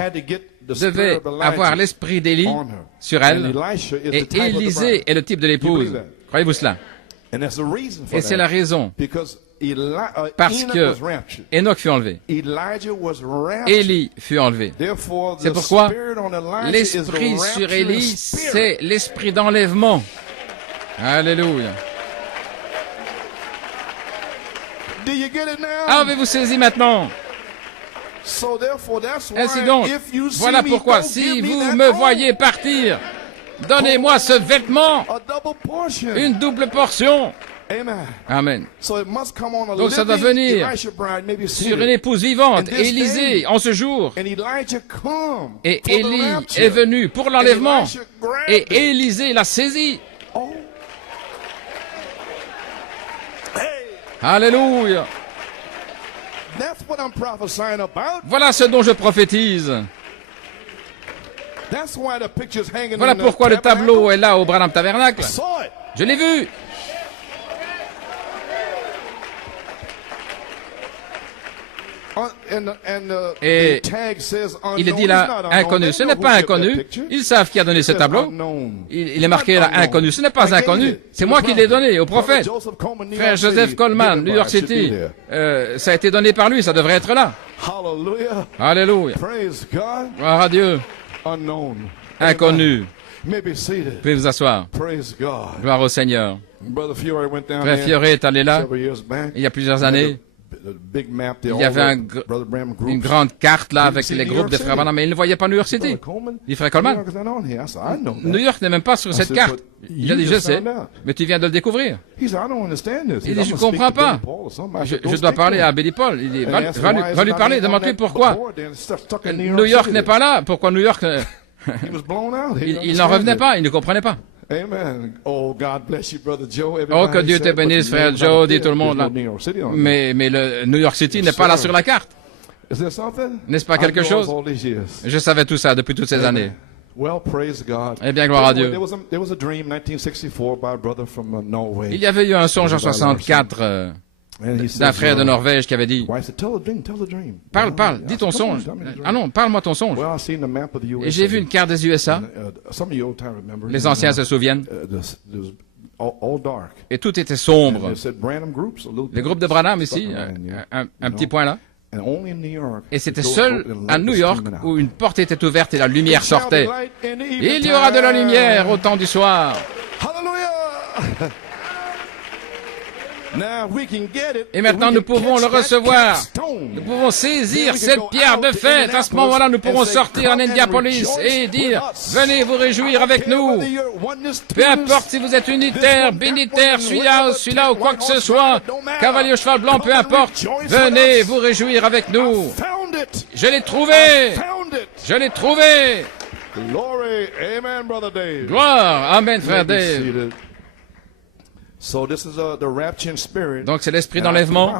devait avoir l'esprit d'Élie sur elle, et Élisée est le type de l'épouse. Croyez-vous cela? Et c'est la raison. Parce que Enoch fut enlevé. Élie fut enlevé. C'est pourquoi l'esprit sur Élie, c'est l'esprit d'enlèvement. Alléluia. Avez-vous saisi maintenant? Ainsi donc, voilà pourquoi, si vous me voyez partir, donnez-moi ce vêtement, une double portion. Amen. Donc ça doit venir sur une épouse vivante, Élisée, en ce jour. Et Élie est venu pour l'enlèvement. Et Élisée l'a saisi. Alléluia. Voilà ce dont je prophétise. Voilà pourquoi le tableau est là au Branham Tabernacle. Je l'ai vu. Et il est dit là, inconnu. Ce n'est pas inconnu. Ils savent qui a donné ce tableau. Il est marqué là, inconnu. Ce n'est pas inconnu. C'est moi qui l'ai donné au prophète. Frère Joseph Coleman, New York City. Ça a été donné par lui, ça devrait être là. Alléluia. Gloire à Dieu. Inconnu. Vous pouvez vous asseoir. Gloire au Seigneur. Frère Fiore est allé là, il y a plusieurs années. Il y avait une grande carte là avec les groupes de frères Branham, mais il ne voyait pas New York City. Il dit, frère Coleman, New York n'est même pas sur cette carte. Il a dit, je sais, mais tu viens de le découvrir. Il dit, je ne comprends pas. Je dois parler à Billy Paul. Il dit, va lui parler, demande-lui pourquoi. New York n'est pas là. Pourquoi New York... il n'en revenait pas, il ne comprenait pas. Amen. Oh, God bless you, brother Joe. Oh, que Dieu te bénisse, frère Joe, dit tout le monde là. Mais le New York City n'est pas là sur la carte. N'est-ce pas quelque chose? Je savais tout ça depuis toutes ces années. Eh bien, gloire à Dieu. Il y avait eu un songe en 64 d'un frère de Norvège qui avait dit, parle, dis ton songe. Ah non, parle-moi ton songe. Et j'ai vu une carte des USA. Les anciens se souviennent. Et tout était sombre. Les groupes de Branham ici, un petit point là. Et c'était seul à New York où une porte était ouverte et la lumière sortait. Il y aura de la lumière au temps du soir. Et maintenant, nous pouvons le recevoir. Nous pouvons saisir cette pierre de fête. À ce moment-là, nous pourrons sortir en Indianapolis et dire, venez vous réjouir avec nous. Peu importe si vous êtes unitaire, bénitaire, celui-là ou quoi que ce soit, cavalier au cheval blanc, peu importe, venez vous réjouir avec nous. Je l'ai trouvé. Je l'ai trouvé. Gloire. Amen, frère Dave. Donc c'est l'esprit d'enlèvement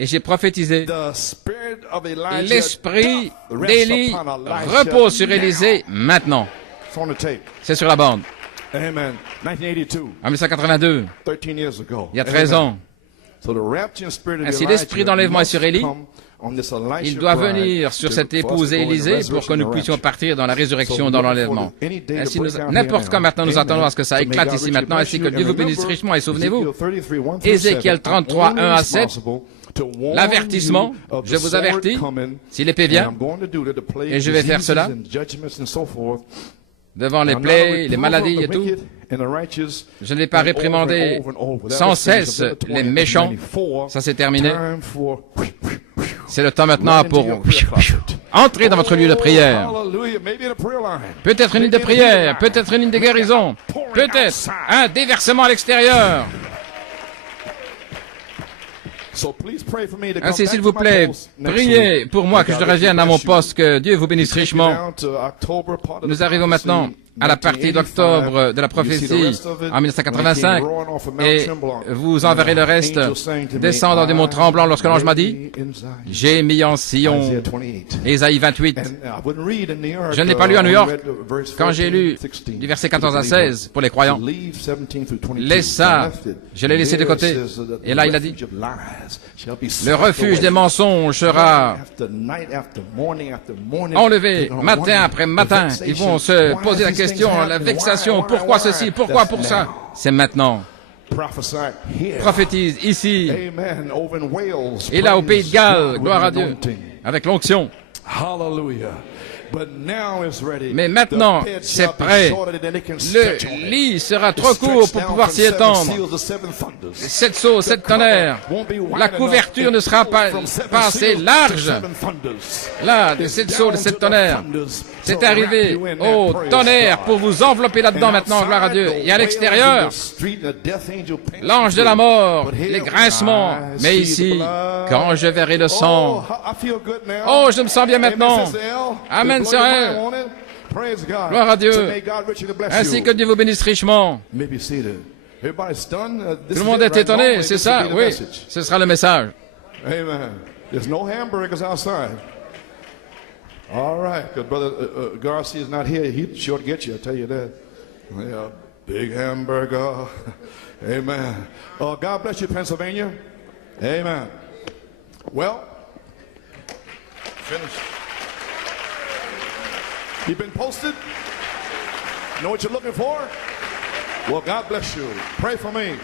et j'ai prophétisé. L'esprit d'Élie repose sur Élisée maintenant. C'est sur la bande. En 1982, il y a 13 ans. Ainsi l'esprit d'enlèvement est sur Élie. Il doit venir sur cette épouse Élisée pour que nous puissions partir dans la résurrection, dans l'enlèvement. Ainsi, n'importe quand maintenant, nous attendons à ce que ça éclate ici maintenant, ainsi que Dieu vous bénisse richement. Et souvenez-vous, Ézéchiel 33, 1 à 7, l'avertissement, je vous avertis, si l'épée vient, et je vais faire cela, devant les plaies, les maladies et tout. Je n'ai pas réprimandé sans cesse les méchants. Ça c'est terminé. C'est le temps maintenant pour entrer dans votre lieu de prière. Peut-être une ligne de prière, peut-être une ligne de guérison, peut-être un déversement à l'extérieur. Ainsi, s'il vous plaît, priez pour moi que je revienne à mon poste, que Dieu vous bénisse richement. Nous arrivons maintenant à la partie d'octobre de la prophétie en 1985 et vous enverrez le reste descendant du mont tremblant lorsque l'ange m'a dit « J'ai mis en Sion » Ésaïe 28. Je ne l'ai pas lu à New York quand j'ai lu du verset 14 à 16 pour les croyants. Laisse ça, je l'ai laissé de côté. Et là il a dit « Le refuge des mensonges sera enlevé matin après matin. » Ils vont se poser la question, la vexation, pourquoi ceci, pourquoi pour ça. C'est maintenant. Prophétise ici et là au pays de Galles, gloire à Dieu, avec l'onction. Mais maintenant, c'est prêt. Le lit sera trop court pour pouvoir s'y étendre. 7 sceaux, 7 tonnerres. La couverture ne sera pas assez large. Là, de 7 sceaux, de 7 tonnerres. C'est arrivé. Oh, tonnerre, pour vous envelopper là-dedans maintenant, gloire à Dieu. Et à l'extérieur, l'ange de la mort, les grincements. Mais ici, quand je verrai le sang, oh, je me sens bien maintenant. Amen, sœur. Gloire à Dieu. Ainsi que Dieu vous bénisse richement. Tout le monde est étonné, c'est ça? Oui, ce sera le message. Amen. There's no hamburgers outside. All right, because Brother Garcia is not here. He'd sure get you, I'll tell you that. Yeah, big hamburger. Amen. God bless you, Pennsylvania. Amen. Well, finished. You've been posted? Know what you're looking for? Well, God bless you. Pray for me.